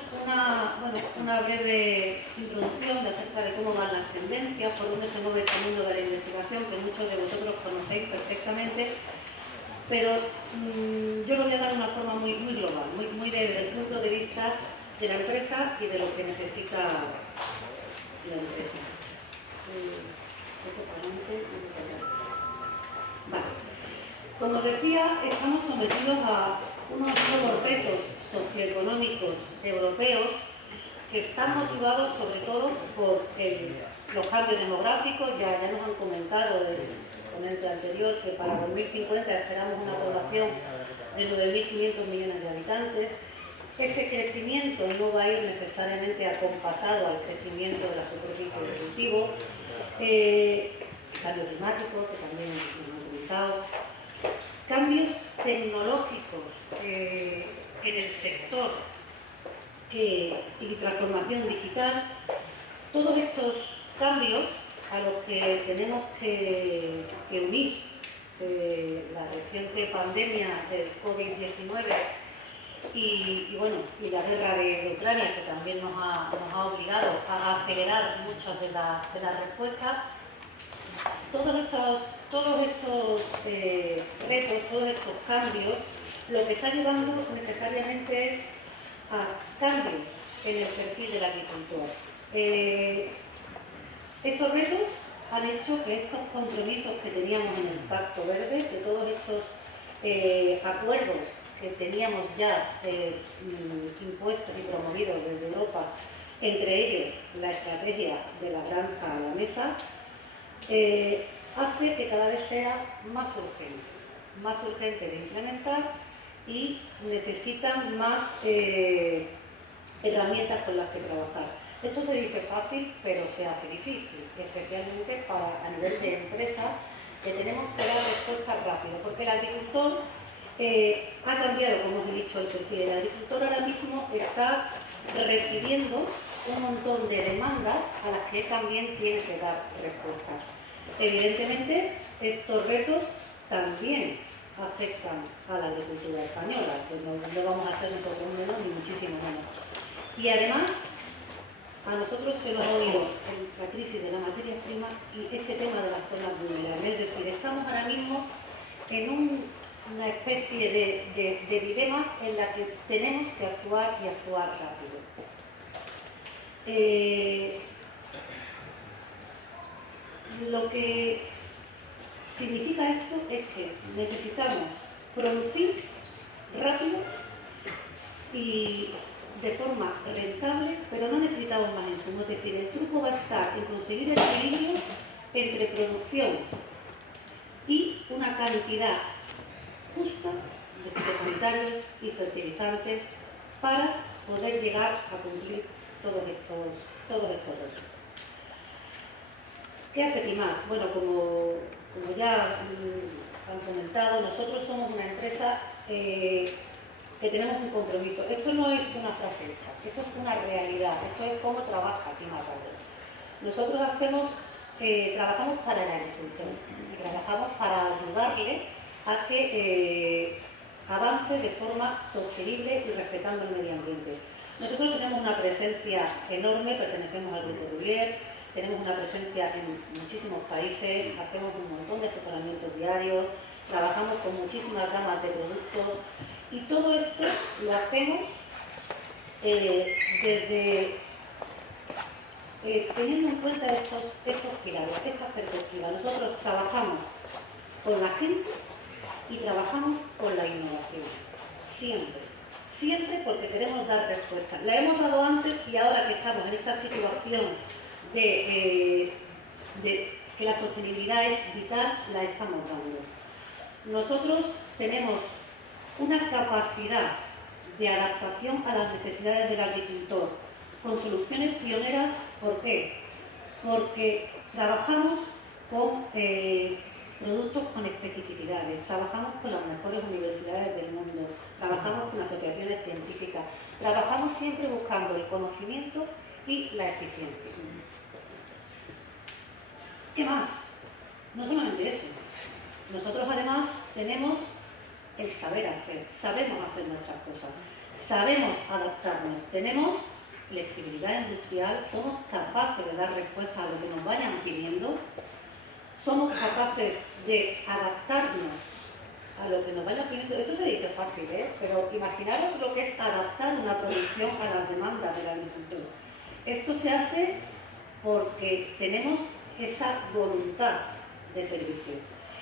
una breve introducción acerca de cómo van las tendencias, por dónde se mueve este mundo de la investigación, que muchos de vosotros conocéis perfectamente, pero yo lo voy a dar de una forma muy global, muy desde el punto de vista de la empresa y de lo que necesita la empresa. Vale. Como decía, estamos sometidos a unos nuevos retos socioeconómicos europeos que están motivados sobre todo por los cambios demográficos. Ya nos han comentado el ponente anterior que para 2050 esperamos una población de 9.500 millones de habitantes. Ese crecimiento no va a ir necesariamente acompasado al crecimiento de la superficie de cultivo, cambio climático, que también nos han comentado, cambios tecnológicos en el sector y transformación digital. Todos estos cambios a los que tenemos que unir la reciente pandemia del COVID-19 y la guerra de Ucrania, que también nos ha obligado a acelerar muchas de las respuestas. Todos estos retos, todos estos cambios, lo que está llevando necesariamente es a cambios en el perfil del agricultor. Estos retos han hecho que estos compromisos que teníamos en el Pacto Verde, que todos estos acuerdos que teníamos ya impuestos y promovidos desde Europa, entre ellos la estrategia de la granja a la mesa, hace que cada vez sea más urgente de implementar y necesitan más herramientas con las que trabajar. Esto se dice fácil, pero se hace difícil, especialmente a nivel de empresa, que tenemos que dar respuestas rápidas, porque el agricultor ha cambiado, como os he dicho, el perfil. El agricultor ahora mismo está recibiendo un montón de demandas a las que también tiene que dar respuestas. Evidentemente, estos retos también afectan a la agricultura española, que no vamos a hacer nosotros menos ni muchísimo menos. Y además, a nosotros se nos ha unido la crisis de la materia prima y este tema de las zonas vulnerables. Es decir, estamos ahora mismo en una especie de dilema en la que tenemos que actuar y actuar rápido. Lo que significa esto es que necesitamos producir rápido y de forma rentable, pero no necesitamos más insumos. Es decir, el truco va a estar en conseguir el equilibrio entre producción y una cantidad justa de fitosanitarios y fertilizantes para poder llegar a cumplir todos estos retos. ¿Qué hace Timar? Bueno, como ya han comentado, nosotros somos una empresa que tenemos un compromiso. Esto no es una frase hecha, esto es una realidad, esto es cómo trabaja Timar. Nosotros trabajamos para el agricultor y trabajamos para ayudarle a que avance de forma sostenible y respetando el medio ambiente. Nosotros tenemos una presencia enorme, pertenecemos al Grupo Rulier, tenemos una presencia en muchísimos países, hacemos un montón de asesoramientos diarios, trabajamos con muchísimas gamas de productos y todo esto lo hacemos teniendo en cuenta estos pilares, estas perspectivas. Nosotros trabajamos con la gente y trabajamos con la innovación, siempre porque queremos dar respuestas. La hemos dado antes y ahora que estamos en esta situación de que la sostenibilidad es vital, la estamos dando. Nosotros tenemos una capacidad de adaptación a las necesidades del agricultor con soluciones pioneras. ¿Por qué? Porque Trabajamos con productos con especificidades, trabajamos con las mejores universidades del mundo, trabajamos con asociaciones científicas, trabajamos siempre buscando el conocimiento y la eficiencia. ¿Qué más? No solamente eso. Nosotros además tenemos el saber hacer, sabemos hacer nuestras cosas, sabemos adaptarnos, tenemos flexibilidad industrial, somos capaces de dar respuesta a lo que nos vayan pidiendo, somos capaces de adaptarnos a lo que nos vayan pidiendo. Esto se dice fácil, pero imaginaros lo que es adaptar una producción a las demandas del agricultor. Esto se hace porque tenemos esa voluntad de servicio.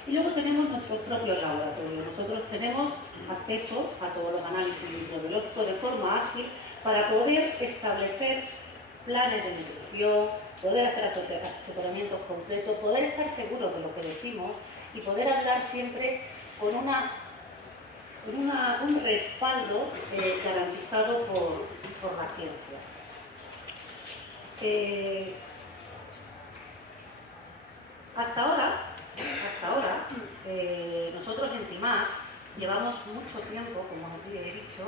Y luego tenemos nuestros propios laboratorios. Nosotros tenemos acceso a todos los análisis microbiológicos de forma ágil para poder establecer planes de nutrición, poder hacer asesoramientos completos, poder estar seguros de lo que decimos y poder hablar siempre con un respaldo garantizado por la ciencia. Hasta ahora, nosotros en Timar llevamos mucho tiempo, como he dicho,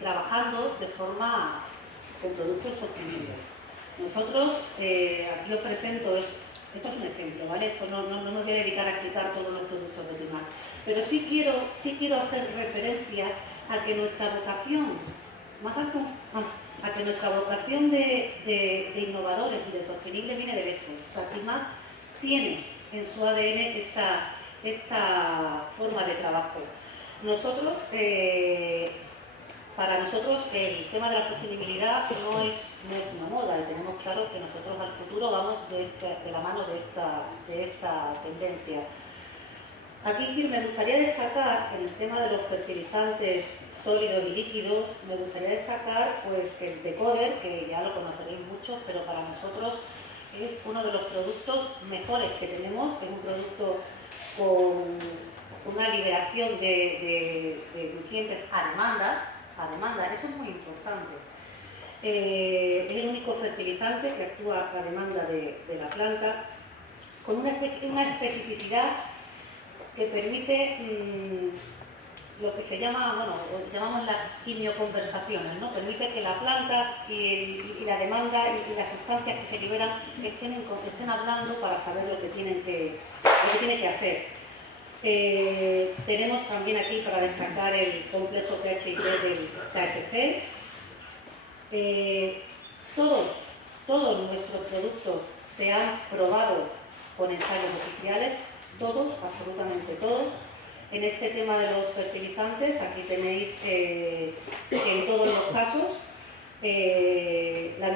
trabajando de forma con productos sostenibles. Nosotros, aquí os presento, esto es un ejemplo, ¿vale? Esto no me voy a dedicar a explicar todos los productos de Timar, pero sí quiero hacer referencia a que nuestra vocación, más alto, a que nuestra vocación de innovadores y de sostenibles viene de lejos. O sea, Timar tiene en su ADN esta forma de trabajo. Nosotros, para nosotros el tema de la sostenibilidad no es una moda, y tenemos claro que nosotros al futuro vamos de la mano de esta tendencia. Aquí me gustaría destacar en el tema de los fertilizantes sólidos y líquidos, me gustaría destacar pues, el Decoder, que ya lo conoceréis muchos, pero para nosotros es uno de los productos mejores que tenemos, que es un producto con una liberación de nutrientes a demanda, eso es muy importante. Es el único fertilizante que actúa a demanda de la planta, con una especificidad que permite lo que se llama, bueno, llamamos las quimioconversaciones, ¿no? Permite que la planta y la demanda y las sustancias que se liberan estén hablando para saber lo que tiene que hacer. Tenemos también aquí para destacar el complejo pH del KSC. Todos nuestros productos se han probado con ensayos oficiales, todos, absolutamente todos. En este tema de los fertilizantes, aquí tenéis que en todos los casos la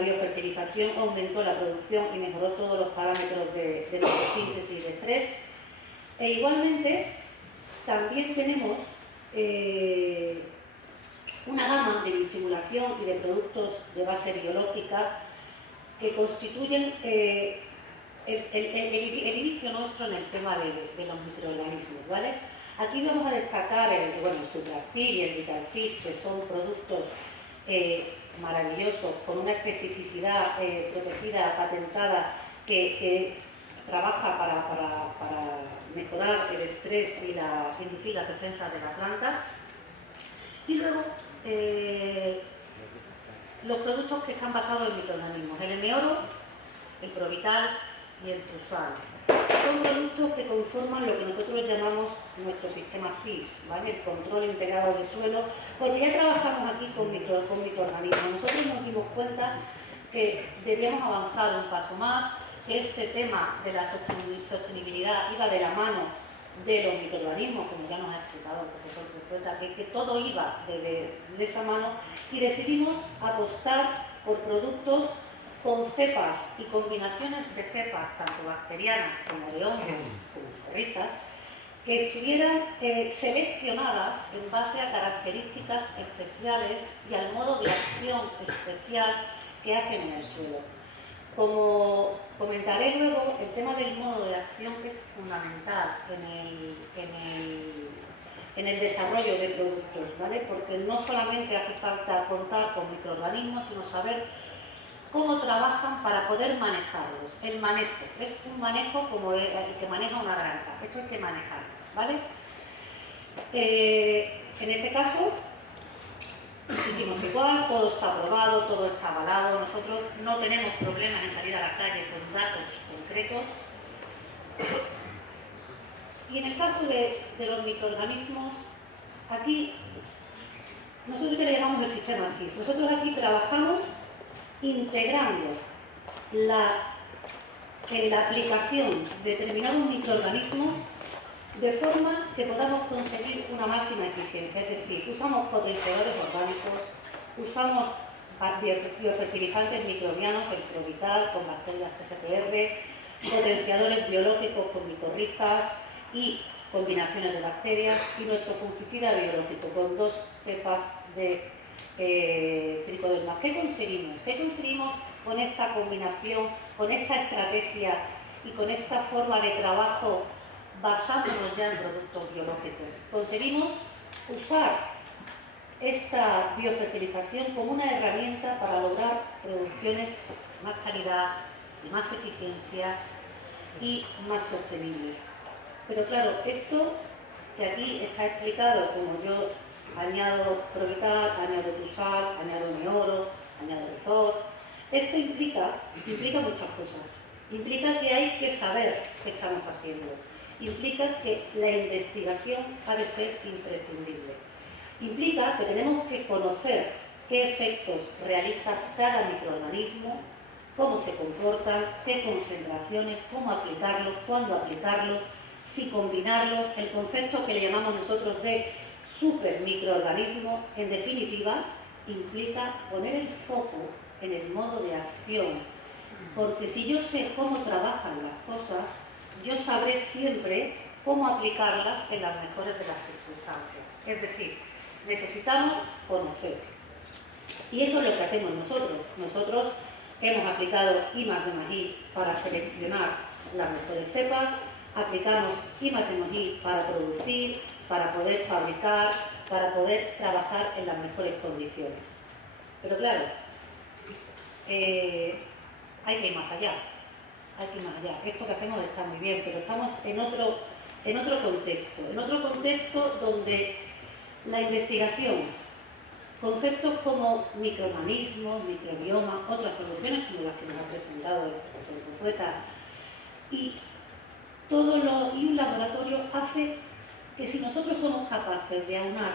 biofertilización aumentó la producción y mejoró todos los parámetros de fotosíntesis y de estrés. E igualmente, también tenemos una gama de bioestimulación y de productos de base biológica que constituyen el inicio nuestro en el tema de los microorganismos, ¿vale? Aquí vamos a destacar el Supractil y el Vitalfit, que son productos maravillosos, con una especificidad protegida, patentada, que trabaja para mejorar el estrés y inducir las defensas de la planta. Y luego, los productos que están basados en microorganismos, el Emeoro, el Provital y el Trusal. Son productos que conforman lo que nosotros llamamos nuestro sistema FIS, ¿vale? El control integrado del suelo, porque ya trabajamos aquí con microorganismos. Nosotros nos dimos cuenta que debíamos avanzar un paso más, que este tema de la sostenibilidad iba de la mano de los microorganismos, como ya nos ha explicado el profesor Cruzeta, que todo iba de esa mano, y decidimos apostar por productos con cepas y combinaciones de cepas, tanto bacterianas como de hongos, como perritas, que estuvieran seleccionadas en base a características especiales y al modo de acción especial que hacen en el suelo. Como comentaré luego, el tema del modo de acción es fundamental en el desarrollo de productos, ¿vale? Porque no solamente hace falta contar con microorganismos, sino saber cómo trabajan para poder manejarlos. El manejo es un manejo como el que maneja una granja. Esto hay que manejarlo, ¿vale? En este caso, hicimos igual, todo está aprobado, todo está avalado. Nosotros no tenemos problemas en salir a la calle con datos concretos. Y en el caso de los microorganismos, aquí nosotros le llamamos el sistema GIS. Nosotros aquí trabajamos integrando la aplicación de determinados microorganismos de forma que podamos conseguir una máxima eficiencia. Es decir, usamos potenciadores orgánicos, usamos biofertilizantes microbianos, el Provital con bacterias PGPR, potenciadores biológicos con micorrizas y combinaciones de bacterias, y nuestro fungicida biológico con 2 cepas de tricoderma. ¿Qué conseguimos? ¿Qué conseguimos con esta combinación, con esta estrategia y con esta forma de trabajo basándonos ya en productos biológicos? Conseguimos usar esta biofertilización como una herramienta para lograr producciones de más calidad, de más eficiencia y más sostenibles. Pero claro, esto que aquí está explicado, como yo añado Provital, añado Crusal, añado Neoro, añado Rezor, esto implica muchas cosas. Implica que hay que saber qué estamos haciendo. Implica que la investigación ha de ser imprescindible. Implica que tenemos que conocer qué efectos realiza cada microorganismo, cómo se comportan, qué concentraciones, cómo aplicarlos, cuándo aplicarlos, si combinarlos, el concepto que le llamamos nosotros de supermicroorganismo, en definitiva, implica poner el foco en el modo de acción. Porque si yo sé cómo trabajan las cosas, yo sabré siempre cómo aplicarlas en las mejores de las circunstancias. Es decir, necesitamos conocer. Y eso es lo que hacemos nosotros. Nosotros hemos aplicado I+D+I para seleccionar las mejores cepas, aplicamos I+D+I para producir, para poder fabricar, para poder trabajar en las mejores condiciones. Pero claro, hay que ir más allá. Hay que ir más allá. Esto que hacemos está muy bien, pero estamos en otro contexto donde la investigación, conceptos como microorganismos, microbioma, otras soluciones como las que nos ha presentado el profesor Cozueta, y un laboratorio hace que si nosotros somos capaces de aunar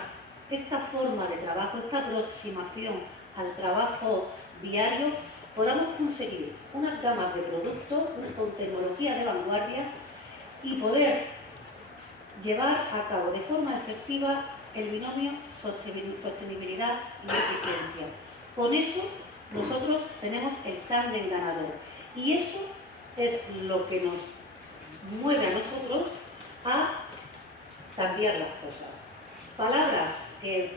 esta forma de trabajo, esta aproximación al trabajo diario, podamos conseguir unas gamas de productos con tecnología de vanguardia y poder llevar a cabo de forma efectiva el binomio sostenibilidad y eficiencia. Con eso nosotros tenemos el tándem ganador, y eso es lo que nos mueve a nosotros a cambiar las cosas. Palabras que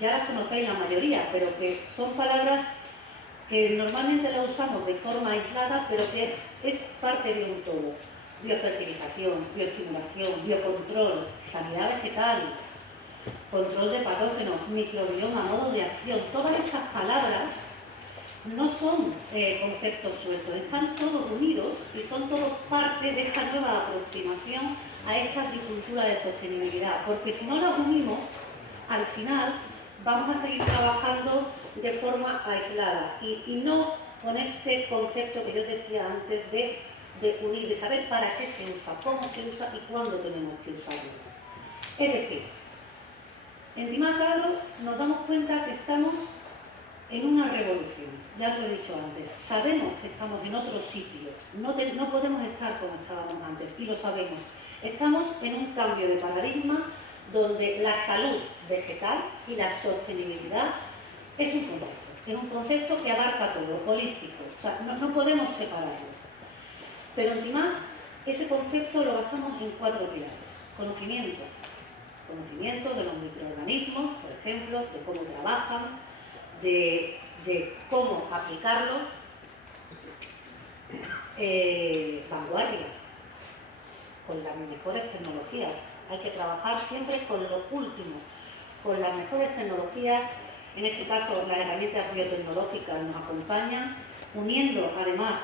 ya las conocéis la mayoría, pero que son palabras que normalmente las usamos de forma aislada, pero que es parte de un todo. Biofertilización, bioestimulación, biocontrol, sanidad vegetal, control de patógenos, microbioma, modo de acción. Todas estas palabras no son conceptos sueltos, están todos unidos y son todos parte de esta nueva aproximación a esta agricultura de sostenibilidad, porque si no las unimos, al final vamos a seguir trabajando de forma aislada y no con este concepto que yo decía antes de unir, de saber para qué se usa, cómo se usa y cuándo tenemos que usarlo. Es decir, en Timac Agro nos damos cuenta que estamos en una revolución, ya lo he dicho antes, sabemos que estamos en otro sitio, no podemos estar como estábamos antes, y lo sabemos. Estamos en un cambio de paradigma donde la salud vegetal y la sostenibilidad es un concepto que abarca todo, holístico, o sea, no podemos separarlo. Pero en Timac ese concepto lo basamos en 4 pilares: conocimiento de los microorganismos, por ejemplo, de cómo trabajan, de cómo aplicarlos, vanguardia, con las mejores tecnologías. Hay que trabajar siempre con lo último, con las mejores tecnologías. En este caso, las herramientas biotecnológicas nos acompañan, uniendo además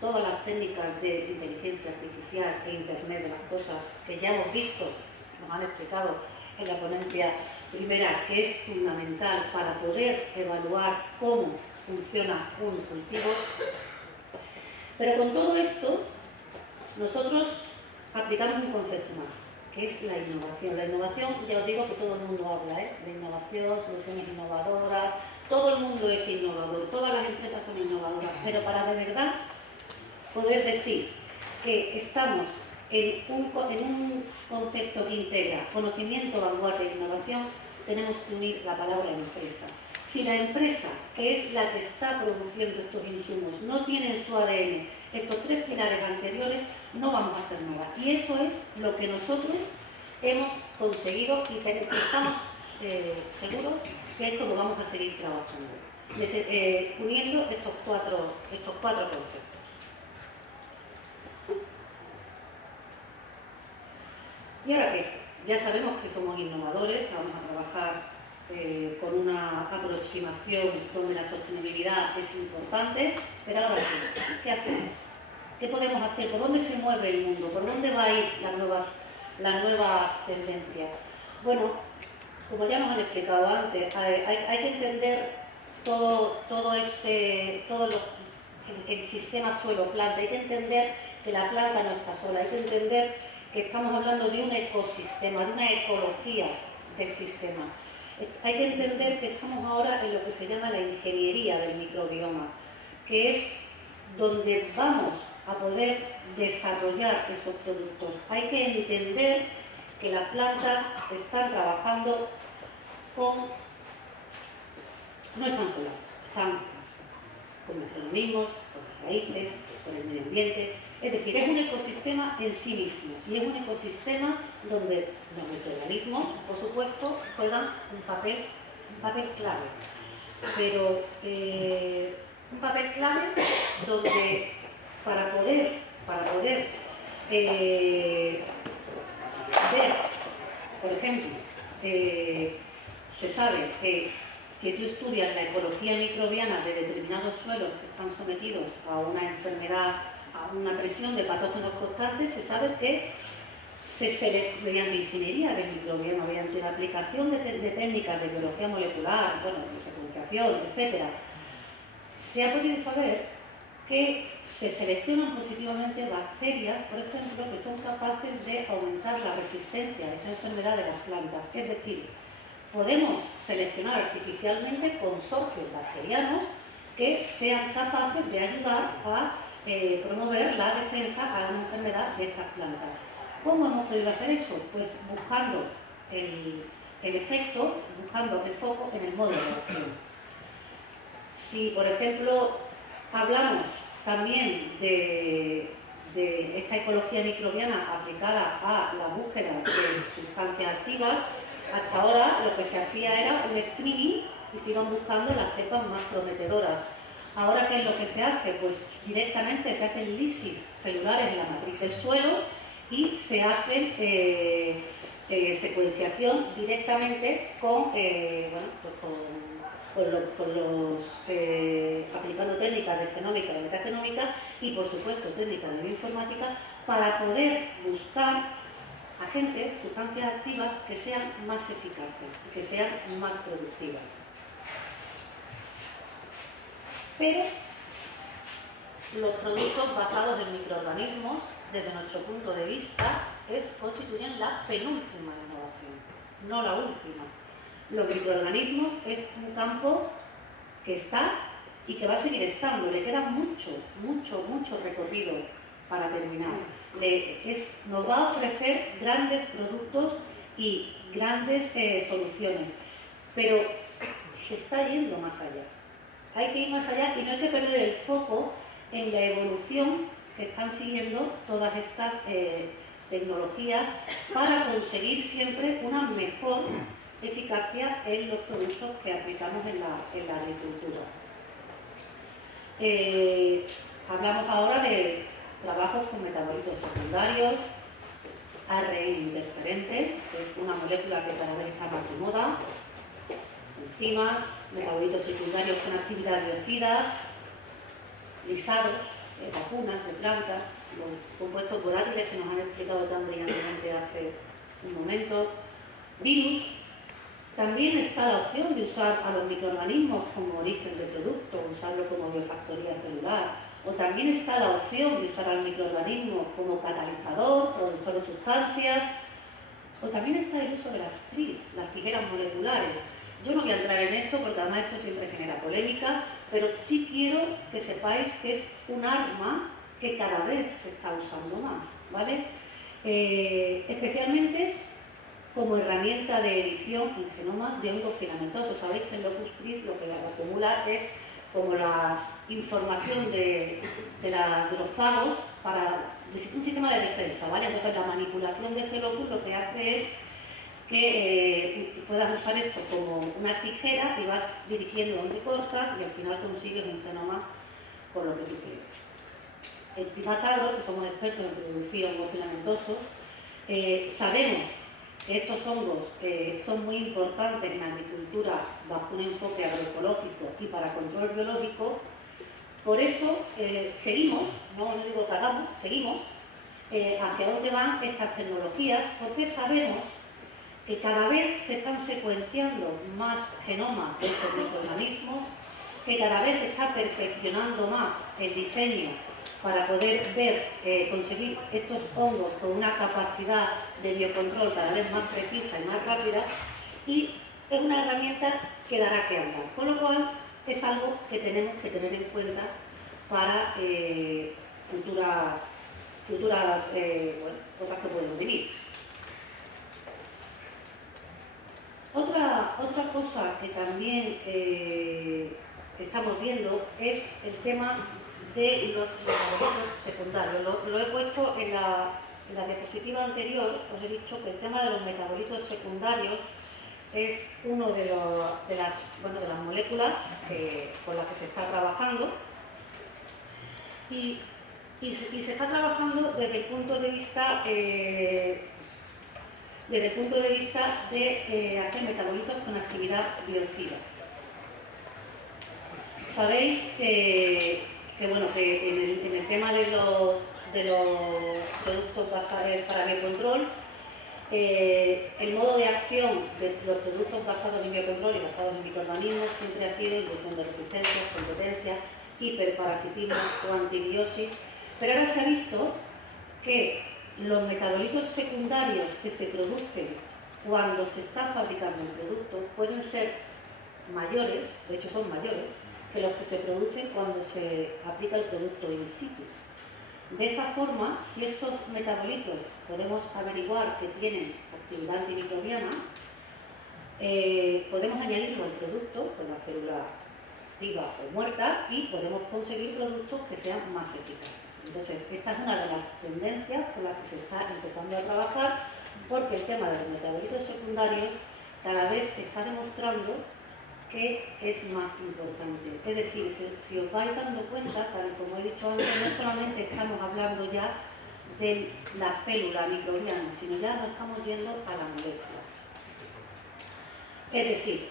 todas las técnicas de inteligencia artificial e Internet de las cosas que ya hemos visto, nos han explicado en la ponencia primera, que es fundamental para poder evaluar cómo funciona un cultivo. Pero con todo esto, nosotros aplicamos un concepto más, que es la innovación. La innovación, ya os digo que todo el mundo habla, de innovación, soluciones innovadoras, todo el mundo es innovador, todas las empresas son innovadoras, pero para de verdad poder decir que estamos en un concepto que integra conocimiento, vanguardia e innovación, tenemos que unir la palabra empresa. Si la empresa, que es la que está produciendo estos insumos, no tiene en su ADN estos tres pilares anteriores, no vamos a hacer nada. Y eso es lo que nosotros hemos conseguido y que estamos seguros que es como vamos a seguir trabajando, uniendo estos cuatro conceptos. ¿Y ahora qué? Ya sabemos que somos innovadores, que vamos a trabajar con una aproximación donde la sostenibilidad es importante, pero ahora ¿qué hacemos? ¿Qué podemos hacer? ¿Por dónde se mueve el mundo? ¿Por dónde van a ir las nuevas tendencias? Bueno, como ya nos han explicado antes, hay que entender todo el sistema suelo-planta, hay que entender que la planta no está sola, hay que entender que estamos hablando de un ecosistema, de una ecología del sistema. Hay que entender que estamos ahora en lo que se llama la ingeniería del microbioma, que es donde vamos a poder desarrollar esos productos. Hay que entender que las plantas están trabajando no están solas, están con microorganismos, con las raíces, con el medio ambiente. Es decir, es un ecosistema en sí mismo y es un ecosistema donde los microorganismos, por supuesto, juegan un papel clave. Pero un papel clave donde para poder ver, por ejemplo, se sabe que si tú estudias la ecología microbiana de determinados suelos que están sometidos a una enfermedad, a una presión de patógenos constantes, se sabe que mediante ingeniería del microbioma, mediante la aplicación de técnicas de biología molecular, de secuenciación, etc., se ha podido saber que se seleccionan positivamente bacterias, por ejemplo, que son capaces de aumentar la resistencia a esa enfermedad de las plantas. Es decir, podemos seleccionar artificialmente consorcios bacterianos que sean capaces de ayudar a promover la defensa a una enfermedad de estas plantas. ¿Cómo hemos podido hacer eso? Pues buscando el efecto, buscando el foco en el modo de acción. Si, por ejemplo, hablamos también de esta ecología microbiana aplicada a la búsqueda de sustancias activas, hasta ahora lo que se hacía era un screening y se iban buscando las cepas más prometedoras. Ahora, ¿qué es lo que se hace? Pues directamente se hacen lisis celulares en la matriz del suelo y se hace secuenciación directamente aplicando técnicas de genómica y metagenómica y, por supuesto, técnicas de bioinformática para poder buscar agentes, sustancias activas que sean más eficaces, que sean más productivas. Pero los productos basados en microorganismos, desde nuestro punto de vista, constituyen la penúltima innovación, no la última. Los microorganismos es un campo que está y que va a seguir estando. Le queda mucho recorrido para terminar. Nos va a ofrecer grandes productos y grandes soluciones, pero se está yendo más allá. Hay que ir más allá y no hay que perder el foco en la evolución que están siguiendo todas estas tecnologías para conseguir siempre una mejor eficacia en los productos que aplicamos en la agricultura. Hablamos ahora de trabajos con metabolitos secundarios, ARN interferente, que es una molécula que cada vez está más de moda, enzimas, metabolitos secundarios con actividad biocidas, lisados, vacunas de plantas, los compuestos volátiles que nos han explicado tan brillantemente hace un momento, virus. También está la opción de usar a los microorganismos como origen de producto, usarlo como biofactoría celular, o también está la opción de usar al microorganismo como catalizador, productor de sustancias, o también está el uso de las TRIs, las tijeras moleculares. Yo no voy a entrar en esto porque además esto siempre genera polémica, pero sí quiero que sepáis que es un arma que cada vez se está usando más, ¿vale? Especialmente como herramienta de edición en genomas de hongos filamentosos. Sabéis que el locus TRIs lo que acumula es como la información de los fagos para un sistema de defensa, ¿vale? Entonces la manipulación de este locus lo que hace es que puedas usar esto como una tijera y vas dirigiendo donde cortas y al final consigues un genoma con lo que tú quieres. El primatado, que somos expertos en producir hongos filamentosos, sabemos que estos hongos son muy importantes en la agricultura bajo un enfoque agroecológico y para control biológico. Por eso seguimos, no digo que hagamos, seguimos hacia dónde van estas tecnologías, porque sabemos que cada vez se están secuenciando más genomas de estos microorganismos, que cada vez se está perfeccionando más el diseño para poder ver, conseguir estos hongos con una capacidad de biocontrol cada vez más precisa y más rápida, y es una herramienta que dará que hablar, con lo cual es algo que tenemos que tener en cuenta para futuras cosas que pueden venir. Otra cosa que también estamos viendo es el tema de los metabolitos secundarios. Lo he puesto en la diapositiva anterior, os he dicho que el tema de los metabolitos secundarios es uno de las moléculas con las que se está trabajando y se está trabajando desde el punto de vista de hacer metabolitos con actividad biocida. Sabéis que en el tema de los productos basados para biocontrol, el modo de acción de los productos basados en biocontrol y basados en microorganismos siempre ha sido inducción de resistencias, competencia, hiperparasitismo o antibiosis, pero ahora se ha visto que los metabolitos secundarios que se producen cuando se está fabricando el producto pueden ser mayores, de hecho son mayores, que los que se producen cuando se aplica el producto in situ. De esta forma, si estos metabolitos podemos averiguar que tienen actividad antimicrobiana, podemos añadirlo al producto con la célula viva o muerta y podemos conseguir productos que sean más eficaces. Entonces, esta es una de las tendencias con las que se está empezando a trabajar, porque el tema de los metabolitos secundarios cada vez está demostrando que es más importante. Es decir, si os vais dando cuenta, tal como he dicho antes, no solamente estamos hablando ya de la célula microbiana, sino ya nos estamos yendo a la molécula. Es decir,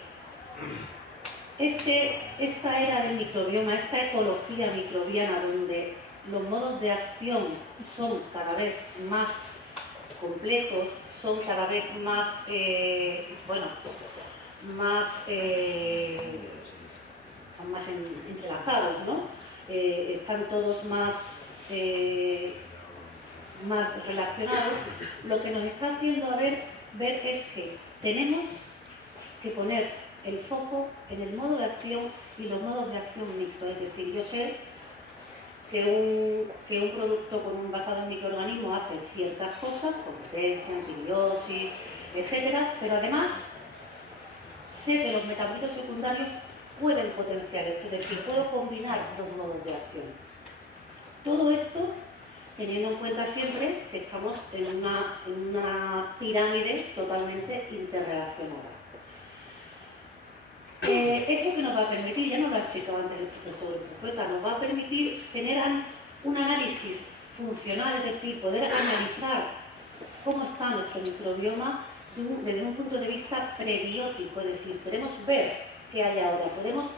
esta era del microbioma, esta ecología microbiana donde los modos de acción son cada vez más complejos, son cada vez más, más entrelazados, ¿no? Están todos más relacionados. Lo que nos está haciendo ver es que tenemos que poner el foco en el modo de acción y los modos de acción mixtos. Es decir, yo sé que un producto basado en microorganismos hace ciertas cosas, competencia, antibiosis, etcétera, pero además sé que los metabolitos secundarios pueden potenciar esto, es decir, puedo combinar dos modos de acción. Todo esto teniendo en cuenta siempre que estamos en una pirámide totalmente interrelacionada. Esto que nos va a permitir, ya nos lo ha explicado antes el profesor Profeta, nos va a permitir tener un análisis funcional, es decir, poder analizar cómo está nuestro microbioma desde un punto de vista prebiótico, es decir, podemos ver qué hay ahora, podemos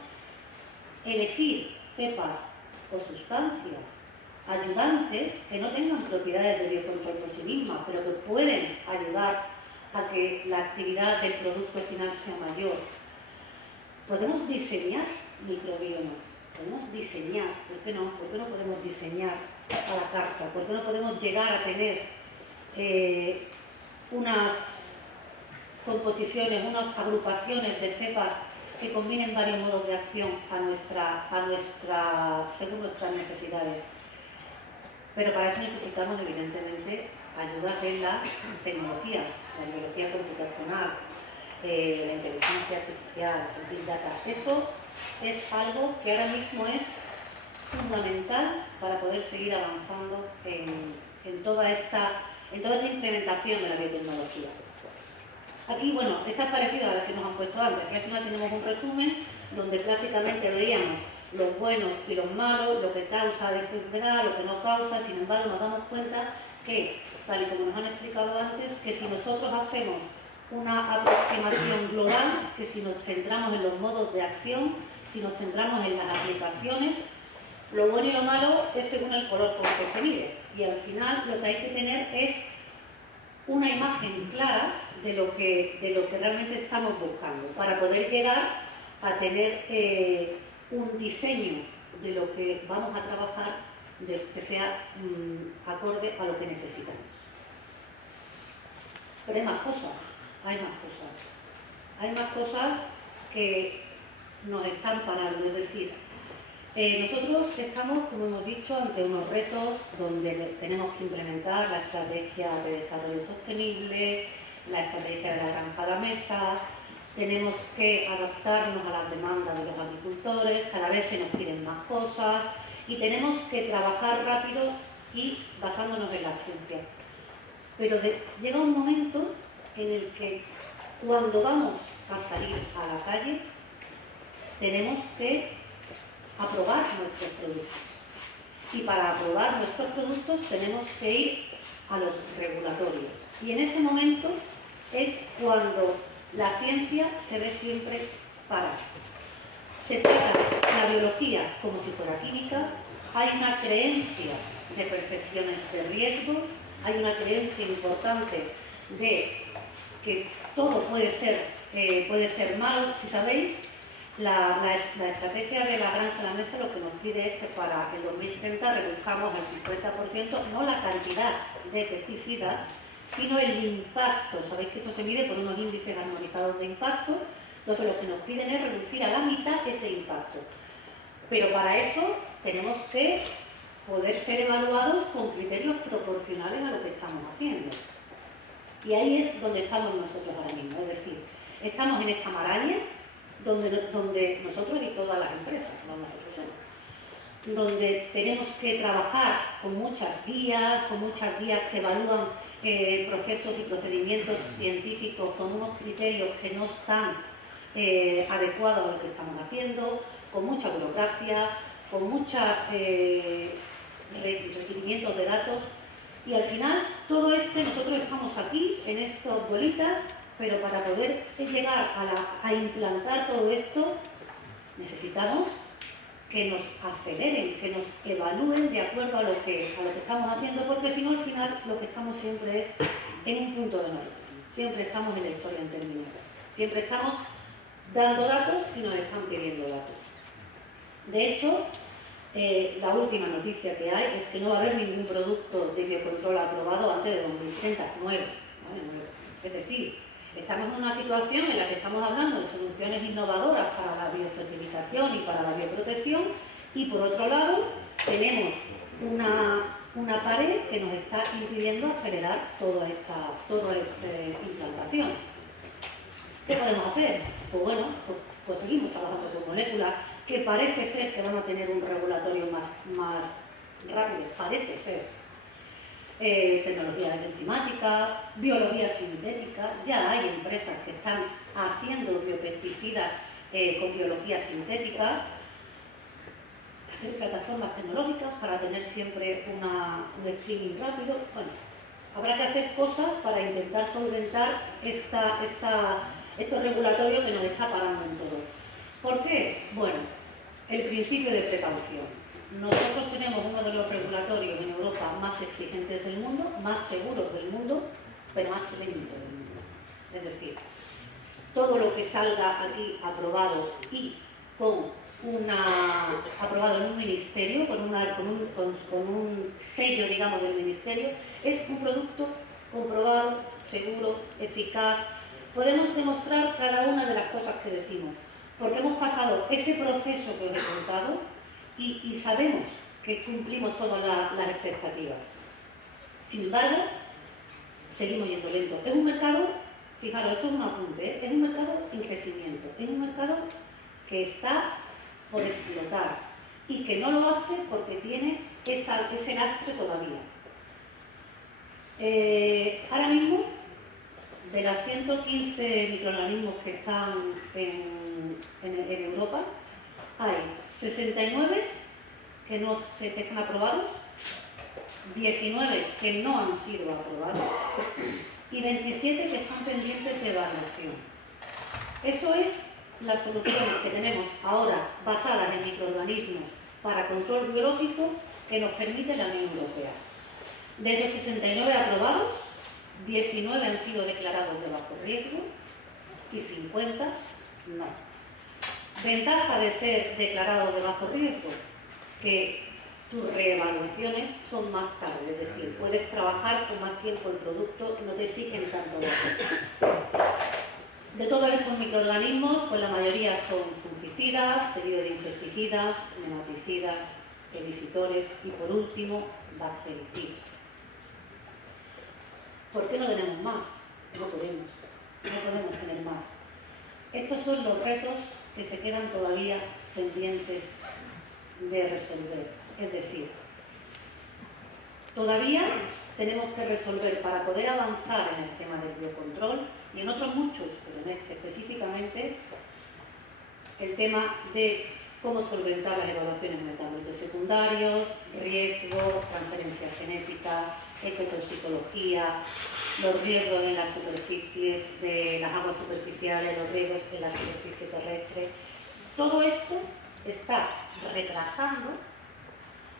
elegir cepas o sustancias ayudantes que no tengan propiedades de biocontrol por sí mismas, pero que pueden ayudar a que la actividad del producto final sea mayor. Podemos diseñar microbiomas, podemos diseñar, ¿por qué no? ¿Por qué no podemos diseñar a la carta? ¿Por qué no podemos llegar a tener unas composiciones, unas agrupaciones de cepas que combinen varios modos de acción según nuestras necesidades? Pero para eso necesitamos, evidentemente, ayuda de la tecnología, la biología computacional, la inteligencia artificial, el Big Data. Eso es algo que ahora mismo es fundamental para poder seguir avanzando en toda esta implementación de la biotecnología. Aquí, bueno, esta es parecida a la que nos han puesto antes. Aquí al final tenemos un resumen donde clásicamente veíamos los buenos y los malos, lo que causa de enfermedad, lo que no causa. Sin embargo, nos damos cuenta que, tal y como nos han explicado antes, que si nosotros hacemos una aproximación global, que si nos centramos en los modos de acción, si nos centramos en las aplicaciones, lo bueno y lo malo es según el color con que se mire. Y al final lo que hay que tener es una imagen clara de lo que realmente estamos buscando, para poder llegar a tener un diseño de lo que vamos a trabajar que sea acorde a lo que necesitamos. Pero hay más cosas, hay más cosas que nos están parando. Es decir, nosotros estamos, como hemos dicho, ante unos retos donde tenemos que implementar la estrategia de desarrollo sostenible, la estrategia de la granja a la mesa, tenemos que adaptarnos a las demandas de los agricultores, cada vez se nos piden más cosas y tenemos que trabajar rápido y basándonos en la ciencia. Pero llega un momento en el que cuando vamos a salir a la calle tenemos que aprobar nuestros productos. Y para aprobar nuestros productos tenemos que ir a los regulatorios. Y en ese momento es cuando la ciencia se ve siempre parada. Se trata la biología como si fuera química, hay una creencia de percepciones de riesgo, hay una creencia importante de que todo puede ser malo. Si sabéis, la estrategia de la granja a la mesa lo que nos pide es que para el 2030 reduzcamos al 50% no la cantidad de pesticidas, sino el impacto. Sabéis que esto se mide por unos índices armonizados de impacto, entonces lo que nos piden es reducir a la mitad ese impacto. Pero para eso tenemos que poder ser evaluados con criterios proporcionales a lo que estamos haciendo. Y ahí es donde estamos nosotros ahora mismo, es decir, estamos en esta maraña donde nosotros y todas las empresas, no nosotros solos, donde tenemos que trabajar con muchas guías que evalúan procesos y procedimientos científicos con unos criterios que no están adecuados a lo que estamos haciendo, con mucha burocracia, con muchos requerimientos de datos. Y al final, todo nosotros estamos aquí, en estas bolitas, pero para poder llegar a implantar todo esto, necesitamos que nos aceleren, que nos evalúen de acuerdo a lo que estamos haciendo, porque si no, al final, lo que estamos siempre es en un punto de no retorno. Siempre estamos en la historia en términos. Siempre estamos dando datos y nos están pidiendo datos. De hecho, la última noticia que hay es que no va a haber ningún producto de biocontrol aprobado antes de 2030, nuevo. Es decir, estamos en una situación en la que estamos hablando de soluciones innovadoras para la biofertilización y para la bioprotección, y por otro lado tenemos una pared que nos está impidiendo acelerar toda esta implantación. ¿Qué podemos hacer? Pues bueno, pues seguimos trabajando con moléculas que parece ser que van a tener un regulatorio más rápido, parece ser. Tecnología enzimática, biología sintética, ya hay empresas que están haciendo biopesticidas con biología sintética, hacer plataformas tecnológicas para tener siempre un screening rápido. Bueno, habrá que hacer cosas para intentar solventar estos regulatorios que nos está parando en todo. ¿Por qué? Bueno, el principio de precaución. nosotros tenemos uno de los regulatorios en Europa más exigentes del mundo, más seguros del mundo, pero más lentos del mundo. Es decir, todo lo que salga aquí aprobado y aprobado en un ministerio, con un sello, digamos, del ministerio, es un producto comprobado, seguro, eficaz. Podemos demostrar cada una de las cosas que decimos, porque hemos pasado ese proceso que os he contado y sabemos que cumplimos todas las expectativas. Sin embargo, seguimos yendo lento. Es un mercado, fijaros, esto es un apunte, ¿eh? Es un mercado en crecimiento, es un mercado que está por explotar y que no lo hace porque tiene ese lastre todavía. Ahora mismo, de las 115 microorganismos que están en Europa, hay 69 que están aprobados, 19 que no han sido aprobados y 27 que están pendientes de evaluación. Eso es las soluciones que tenemos ahora basadas en microorganismos para control biológico que nos permite la Unión Europea. De esos 69 aprobados, 19 han sido declarados de bajo riesgo y 50 no. Ventaja de ser declarados de bajo riesgo, que tus reevaluaciones son más tarde, es decir, puedes trabajar con más tiempo el producto y no te exigen tanto dato. De todos estos microorganismos, pues la mayoría son fungicidas, seguido de insecticidas, nematicidas, herbicidas y por último, bactericidas. ¿Por qué no tenemos más? No podemos tener más. Estos son los retos que se quedan todavía pendientes de resolver. Es decir, todavía tenemos que resolver para poder avanzar en el tema del biocontrol y en otros muchos, pero en este específicamente, el tema de cómo solventar las evaluaciones de metabolitos secundarios, riesgo, transferencia genética, ecotoxicología, los riesgos en las superficies de las aguas superficiales, los riesgos en la superficie terrestre. Todo esto está retrasando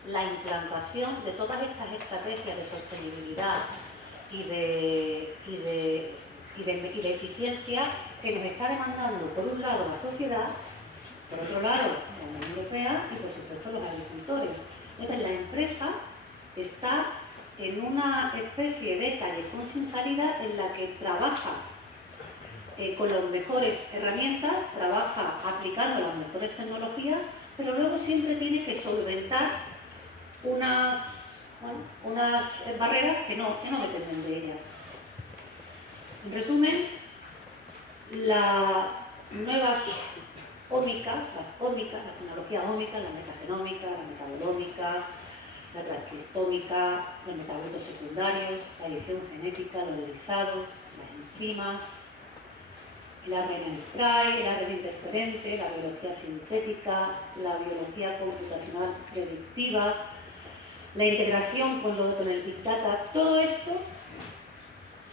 la implantación de todas estas estrategias de sostenibilidad y de eficiencia que nos está demandando, por un lado, la sociedad, por otro lado, la Unión Europea y, por supuesto, los agricultores. Entonces, la empresa está en una especie de callejón sin salida en la que trabaja con las mejores herramientas, trabaja aplicando las mejores tecnologías, pero luego siempre tiene que solventar unas barreras que no dependen de ella. En resumen, las nuevas ómicas, las tecnologías ómicas, la metagenómica, la metabolómica, la transcriptómica, los metabolitos secundarios, la edición genética, los lisados, las enzimas, el ARN spray, el ARN interferente, la biología sintética, la biología computacional predictiva, la integración con el Big Data, todo esto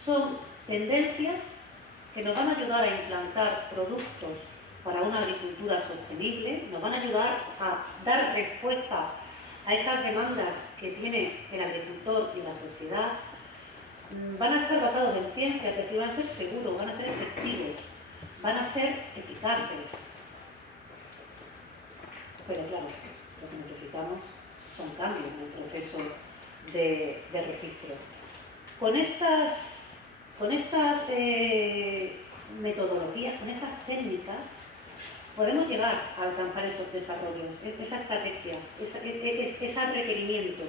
son tendencias que nos van a ayudar a implantar productos para una agricultura sostenible, nos van a ayudar a dar respuesta a estas demandas que tiene el agricultor y la sociedad. Van a estar basados en ciencia, es decir, van a ser seguros, van a ser efectivos, van a ser eficaces. Pero claro, lo que necesitamos son cambios en el proceso de registro. Con estas metodologías, con estas técnicas, podemos llegar a alcanzar esos desarrollos, esa estrategia, esos requerimientos.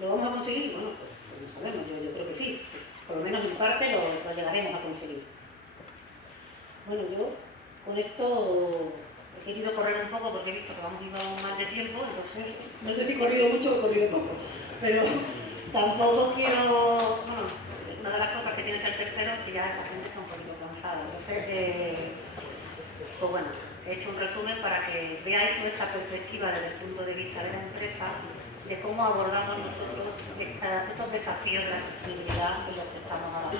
¿Lo vamos a conseguir? Bueno, pues no sabemos, yo creo que sí. Por lo menos en parte lo llegaremos a conseguir. Bueno, yo con esto he querido correr un poco porque he visto que vamos a mal de tiempo, entonces no sé si he corrido mucho o he corrido poco, pero tampoco quiero... Bueno, una de las cosas que tiene ser tercero es que ya la gente está un poquito cansada, entonces, pues bueno, he hecho un resumen para que veáis nuestra perspectiva desde el punto de vista de la empresa, de cómo abordamos nosotros estos desafíos de la sostenibilidad en los que estamos ahora.